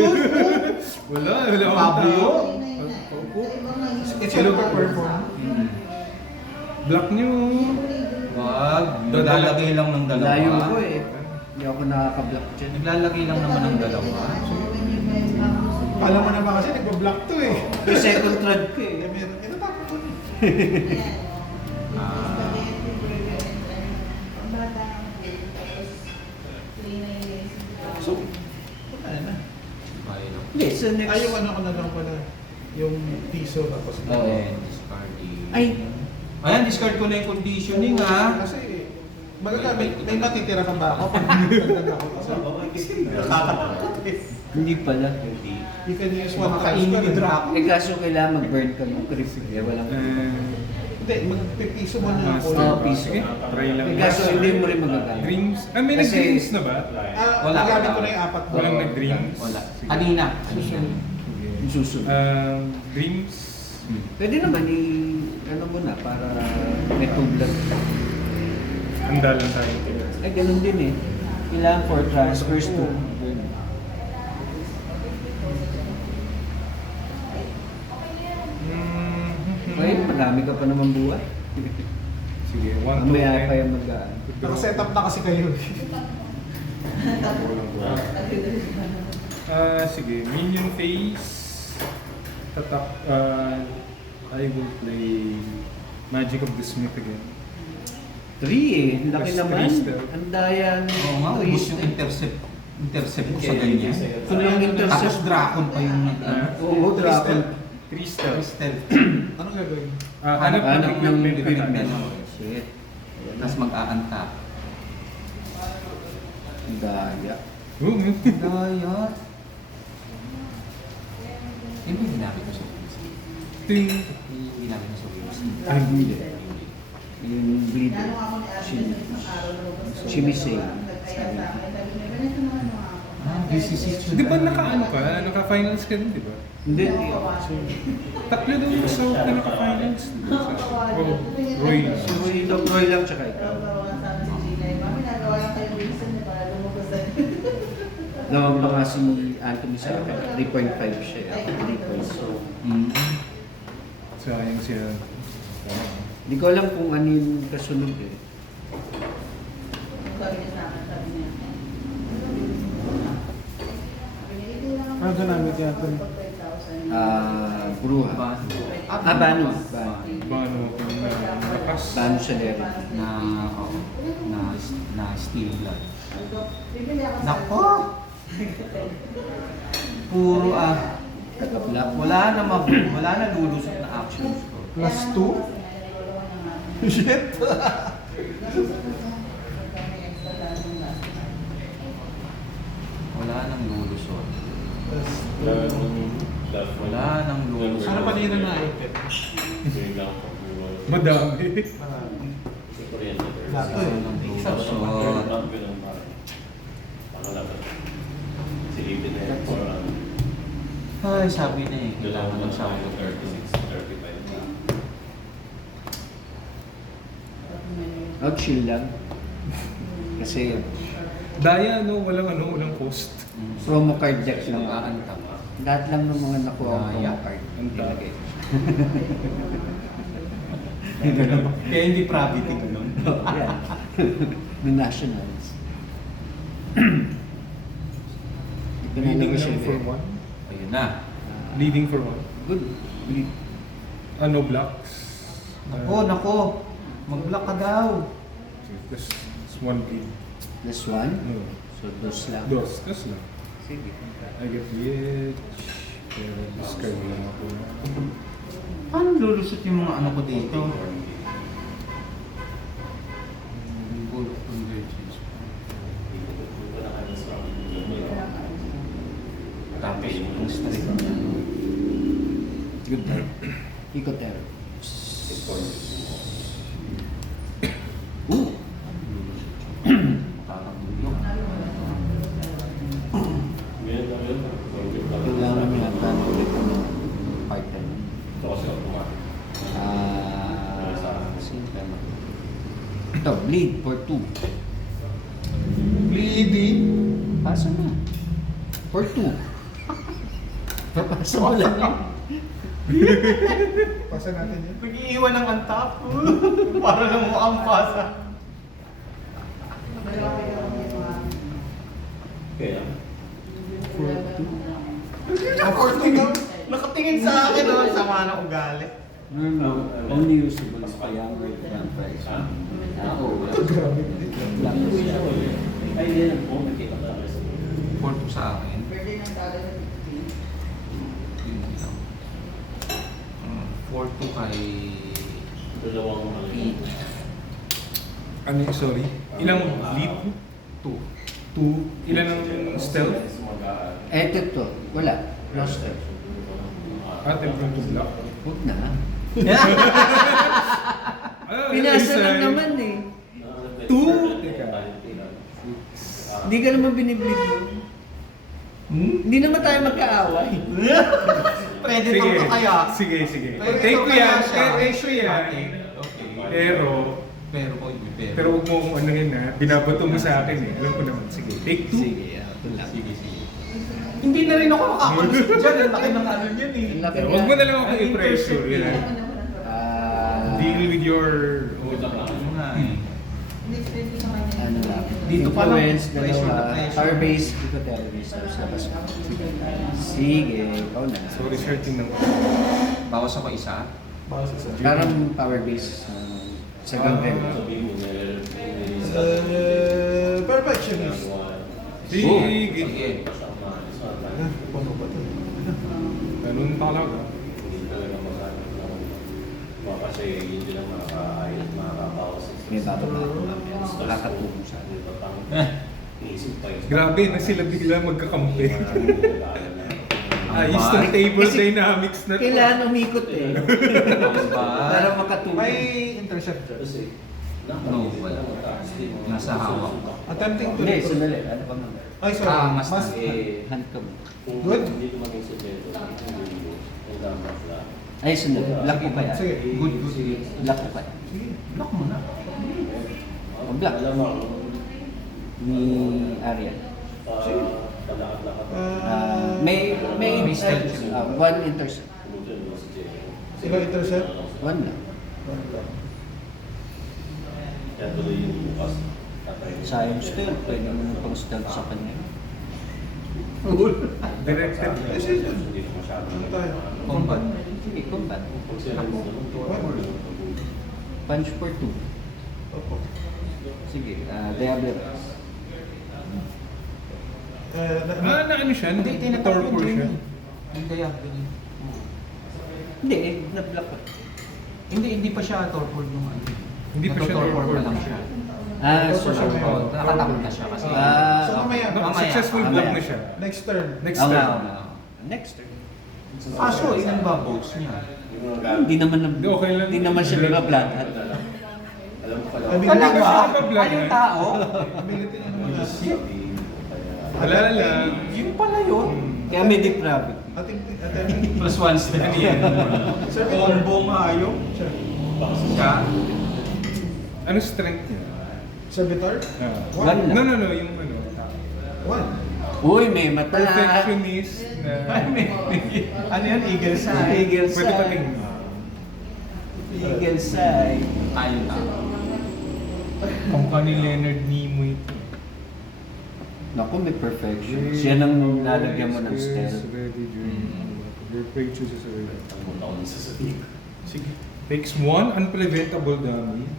Wala. Wala akong Fabio? tao. It's all to perform. Block niyo. Wag, naglalagay lang ng dalawa. Layo ko eh. Hindi ako nakaka-block dyan. Naglalagay lang naman ng dalawa. Alam mo naman kasi nagpa-block to eh. Yung second thread ko eh. Meron. Natapos ko na. Ah, So, wala na. Baylo. Hindi, sa next... Ay, yung ano ko na lang pala. Yung piso tapos. Oo. Then, discarding. Ay! Ayan, discard ko na yung conditioning ha. Kasi, magagamit, may matitira ka ba ako pag nagdagdag ako isa? Nakakatakot eh. Hindi pala. You can use one Makakainin times ni ka Drac. Eh kaso kailangan mag-burn ka ng creep. Eh, walang... Hindi, magpipiso mo na ako. Oo, piso. Sige, try lang. Eh kaso hindi mo rin magagamit. Dreams? May Kasi- nag-dreams na ba? Wala. Nagamit ko na yung apat mo. Walang nag-dreams? Wala. Kanina. Kanina. Yung susunod. Dreams? Pwede naman ano mo na para may tublag. Handa lang tayo. Ay, ganun din eh. Kailangan for transfers to burn. Marami ka pa naman buhay. Sige, 1 to Mamaya 10. Ah, pa yung mag-aan. Naka-set up na kasi kayo. Sige, minion phase. Tatap, I will play Magic of the Smith again. 3 eh. Ang laki Plus naman. three still. Ang dayan. Oo nga, ubus yung intercept ko sa ganyan. Kung yung Tapos intercept. Dragon pa yung Oo, Dragon. Crystal. stealth. Anong gagawin? Hanap ng Hanap ng equipment equipment. natin. Shit. Tapos mag-aanta. Ang daya. Daya. Yun ba yung ginamit mo sa Wings? Ting. Yung ginamit mo sa Wings? Ay, hindi. Yung bleed. Chimisay. BCC. Di ba naka-ano ka? Naka-finals ka din, di ba? Hindi. Tatlo daw yung South na naka-finals. Roy. Si Roy lang tsaka ikaw. Nawag pa nga si Anthony sa akin. 3.5 siya. Ako 3.0. So, Sayang siya. hindi ko alam kung ano yung kasunod eh. Ano ginamit yan? Bruha. Bano. Bano kung lakas. Bano siya Derek. Na steel blood. Nako! Puro Taga-black. wala na lulusot na actions ko. Plus 2? Shit! Wala nang lulusot. Wala Wala nang lulusot. Ano pa nila na item? Madami. Lahat to Wala eh. nang lulusot. Ay, sabi na eh. Kailangan ng sabi ko 35. Oh, chill lang. Kasi Daya, no? Walang cost. promo card deck lang. Mag-aanta. Lahat lang ng mga nakuha ang Daya. promo card. Ang nilagay. Kaya hindi probity ko nun. Yan. The Nationals. Ito na Leading lang siya. lang for one. Ayun na. Leading for one. Good. Lead. Ano, blocks? Nako. Mag-block ka daw. Just one bleed. Plus one. No. So, dos lang. Dos. Tas lang. Sige. I get Lich. Pero discard lang ako. Paano lulusot yung mga ano ko dito? Full convergence. Tapos yung straight. Good. Ikot tayo. Ooh! Kailangan yata na ulit ko ng part-time. Sino tayo mag- Ito, bleed for 2. Bleeding? Pasa na. For 2. Papasa mo lang yan. Pasa natin yan. Nag-iiwan ng antap. Para lang mukhang pasa. Kaya, Nakatingin sa akin, oh. Sama na ugali. No. Only usable is kaya with vampires. Oo. ay, yan ang po, nakita ko lang sa 4 sa akin. 4-2 kay dalawang Pete. Ano yung, sorry? Ilang lead? 2. 2. Ilan ang stealth? Eto to. Wala. Roster. Template to block. Huwag na. Ah, Pinasa isa lang yun. naman eh. Two? Teka. Hindi ka naman binibleed mo. Hindi naman tayo magkaaway. Predator Sige. ka kaya? Sige, sige. Predator Take ko kaya yan. siya. Take ko yan. Okay. Pero, Pero huwag mo kung ano yun ha. Binabato mo sa akin eh. Alam ko naman. Sige. Take 2. Sige, ito lang. Sige. Hindi na rin ako makakalusot dyan. Ang laki ng ano yun eh. Ang laki Huwag mo nga. na lang ako i-pressure. Yan. Deal with your... ano lang. Dito pa lang, Influence, pressure na dalawa. pressure. Power base, di ko terrorist. Tapos labas ko. Sige, ikaw na. So, resorting ng... Bawas ako isa. Bawas isa. Parang power base sa gagawin. Perfectionist. Sige. Sige. Ah, puno ba ito? Ganun talaga. Kasi yun din ang makakabawas sa May bababa ko mamaya. Nakakatulong sa akin. Iisip pa yun. Grabe na sila bigla magkakampi. Ayos ba? ng table Kasi dynamics na to. Kailangan umikot eh. Para makatulong. May interceptor. Kasi, No, wala. Nasa hawak. Attempting to Hindi, recruit. sandali. Ano ba naman? Ay, sorry. Mas Mas, Hand ka mo. kung Good. hindi tumaging sa dito, ang dapat lang. Ay, sandali. Block ko pa yan. Sige. Good, good. Block ko pa yan. Sige. Lock mo na. O block. Alam mo, Ni Ariel. palakad-lakad. May stealth. one intercept. Tumutulong mo si Jericho. Sino intercept? One lang. Kaya tuloy yung bukas. Tatay. Sayang stealth. Pwede mo nang pang stealth sa kanya. Directed. Kasi yun. Hindi ko masyado. Ano tayo? Combat. Sige, combat. Pag sila mo naman, Punch for 2. Opo. Sige, Diablo Rex. Na ano siya? Hindi, tinatawag Torpor yun. siya. Hindi, actually. Hindi, na-block ko. Hindi pa siya torpor nung ano. Hindi pa siya Natotorpor torpor. pa lang siya. So, siya ngayon. Oo, nakatakot na siya kasi. So, mamaya. Mamaya. Successful Mamaya. block na siya. Next turn. Next Oo nga, turn. oo nga. Next turn. So, ilan ba boats niya? Hindi naman Okay lang. hindi naman siya nabablakan. alam ko pala. Ability. Talaga? Ay, yung tao? Ability na naman. Wala lang. Yun pala yun. Kaya may depravity. Attempting. Plus one step yan. Combo nga yun. Siya. Siya? Ano strength niya? Servitor? Ah. One lang. No, yung ano. One. Uy, may mata. Perfectionist na... Ano yan? Eagle Eagle Pwede pa side. tingin. Eagle side. Ayun na. Kamukha ni Leonard Nimoy ito. Naku, may perfection. Siya nang lalagyan mo ng stealth. Your prey chooses a ready. Ang taon sa sabi. Sige. Takes 1 unpreventable damage.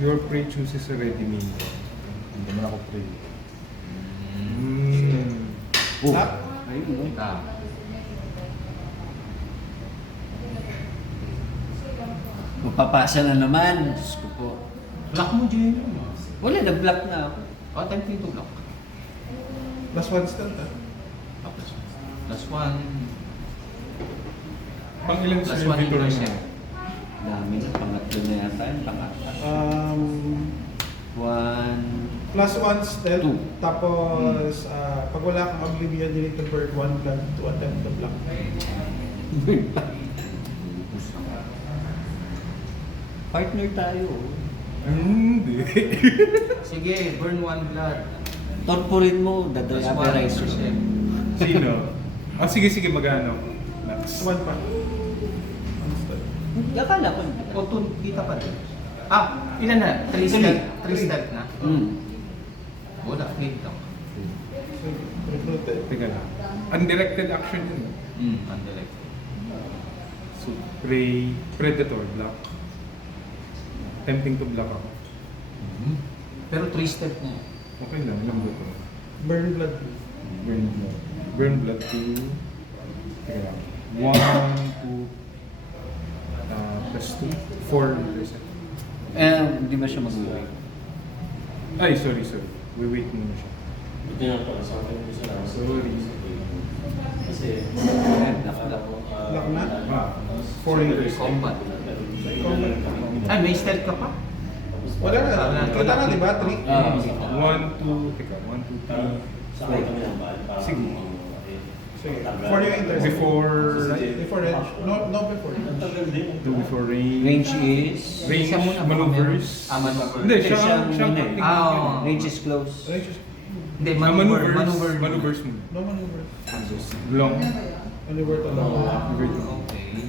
Your prey chooses a ready meal. Hindi naman ako prey. Oh. Lock? Ayun, no? Ah. Mapapasa na naman. Diyos ko po. Block mo, Jim. Wala, nag-block na ako. Oh, tempting to block. Plus one stealth ah. Ah, plus one. Pang ilang Plus one servitor intercept. mo? Dami na. Pangatlo na yata yun. Pangatlo. One. Plus one stealth. Two. Tapos, pag wala kang oblivion, you need to burn one blood to attempt to block. Partner tayo. Hindi. Sige, burn one blood. Torpurin mo, Plus dadalhin one aberration. intercept. Sino? Sige, magano. Max. One pa. One stealth. Akala ko. O, kita pa rin. Ah, ilan na? 3 stealth. 3 stealth na. Wala, need lang. Recruited. Teka lang. Undirected action yun. Undirected. So, predator, block. Tempting to block ako. Pero 3 step na eh. Okay lang, ilang ba ito? Burn blood. Burn blood. Burn blood to... Teka lang. 1, 2... plus 2. 4%. Hindi ba siya mag-uwi? Ay, sorry. Wait muna siya. Buti nga po, sa akin gusto lang. Sorry. Kasi, Lock na? 4 years. Combat. Combat. Ay, may stealth ka pa? Wala na. Kita na, di ba? 3? 1, 2... Teka, 1, 2, 3... sa akin kami ng bahan. Sige. Sige. For your interest. Before... Before range. No before range. Ang tagal din. 2 before range. Range is... Range, Isa muna, maneuvers. maneuver. Hindi, Hindi, siya siyang ang yun eh. tactic. Ah, Range is close. Range is Hindi, Maneuvers. maneuver. Maneuvers mo. no maneuver. Long. Maneuver to long. Maneuver to. Okay.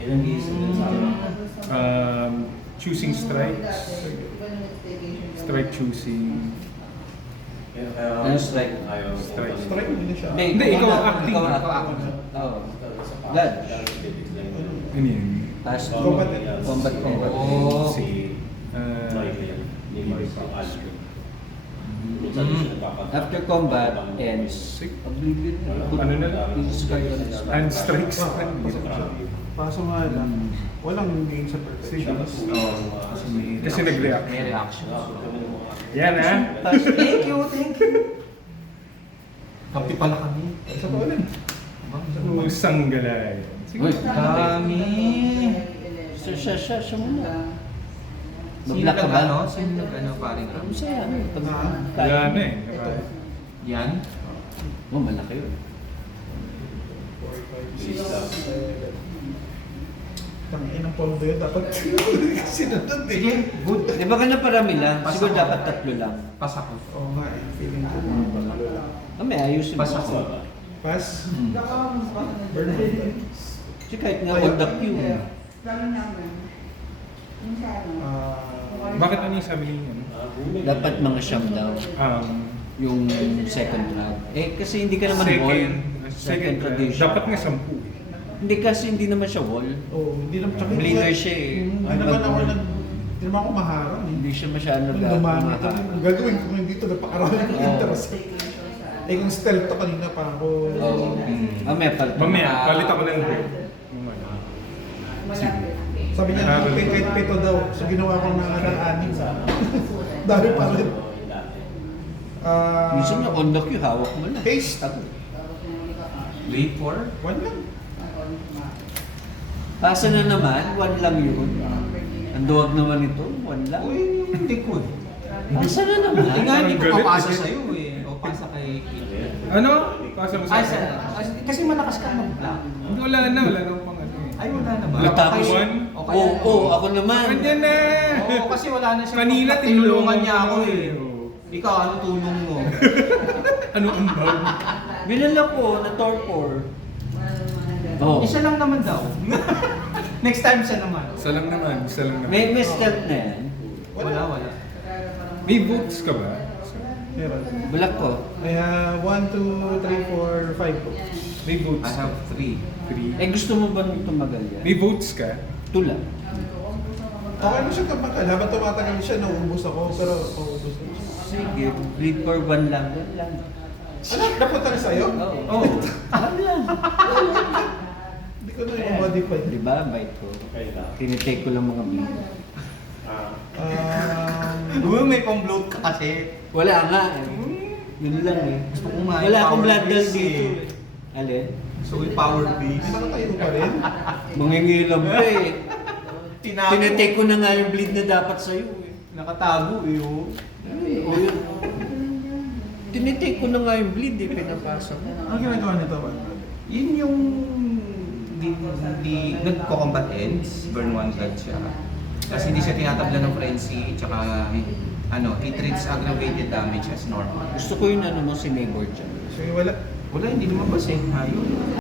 Ilang gising din sa akin. choosing strikes. Strike choosing. Ano strike? Strike. Strike mo na siya. Hindi, ikaw ang acting. Ikaw ang acting. Oo. Dodge. Ano yun? Pass. Combat. Combat. Oh. Sige. After combat ends, oblivion. Ano na lang? Discard on the spot. And strikes. Kaso nga lang, walang gain sa perfections. Kasi nag-react. May reaction. Yan ha. Thank you, thank you. Kampi pala kami. Sa to ulit. Usang galay. Uy, Dami. siya muna. Sino Mag-block ka ba? nag-ano? Sino nag-ano paring Ram? Masaya ano? Pag Wala na eh. Yan? Oh, malaki yun. 4, 5, 6, 7. Tanginang polvo yun, dapat sinunod eh. Sige, good. Di ba ka na parami lang? Siguro dapat 3 lang. Pas ako. Oo nga eh, feeling ko. May ayusin Pas mo. ako. Pass. Burn mo. Kasi kahit nga on the queue. Bakit ano yung sabi niyo? Dapat mga siyam daw. Yung second round. Kasi hindi ka naman wall. Second tradition. Dapat nga 10. Hindi kasi hindi naman siya wall. Oo, hindi naman. tsaka Bleeder siya eh. Hindi naman ako hindi naman ako maharang eh. Hindi siya masyado Nung dumami ito, ang gagawin ko ngayon dito, napakarami ng Oo. interest. Eh kung stealth to kanina pa ako. Oo. Mamaya palit. Mamaya, palit ako ng grade. Yung ano. Sabi niya, kahit pito daw. So ginawa ko ng 6. Dami pa rin. Minsan nga on the queue, hawak mo lang. Haste. Wait for? 1 lang. Pasa na naman, 1 lang yun. Ang duwag naman ito, 1 lang. Uy, yung likod. Pasa na naman. Hindi nga, hindi ko Galit, papasa galit. sa'yo eh. O pasa kay Kit. Ano? Pasa mo sa Ay, akin. kasi malakas ka mag-block. Wala na pang ano eh. Ay, wala na ba? Black Tapos, one? oo, ako naman. Andyan na! Oo, kasi wala na siya. Kanina tinulungan niya ako eh. Oo. Ikaw, ano tulong mo? Ano ang bag? Binala ko na torpor. Oh. Isa lang naman daw. Next time siya naman. Isa lang naman. May stealth na yan. Wala. May votes ka ba? Meron. Bulak ko. I have 1, 2, 3, 4, 5 books. May votes. I have 3. 3. Gusto mo ba nung tumagal yan? May votes ka? Tula. Okay na siya kapag habang tumatagal siya, nauubos ako. Pero nauubos na siya. Sige, bleed for 1 lang. 1 lang. Ano? Napunta na sa'yo? Oo. Oh. 1 lang. Hindi ko na yung modify. Di ba, bite ko? Tinitake ko lang mga bleed. Uy, may pang-bloat ka kasi. Wala nga eh. Yun lang eh. Gusto ko nga Wala yung akong power blood gel base dito eh. eh. Alin? So, yung power base. Nakatayo pa rin. Mangingilam pa eh. Tinago. Tinitake ko na nga yung bleed na dapat sa'yo eh. Nakatago eh. Oh. O yun. Tinitake ko na nga yung bleed eh, pinapasa ko. Ano ginagawa nito ba? Yun yung nagko-combat ends, burn 1 blood siya. Kasi hindi siya tinatabla ng frenzy, tsaka he treats aggravated damage as normal. Gusto ko yung ano mo, si neighbor dyan. Sige, wala. Wala, hindi naman ba same tayo?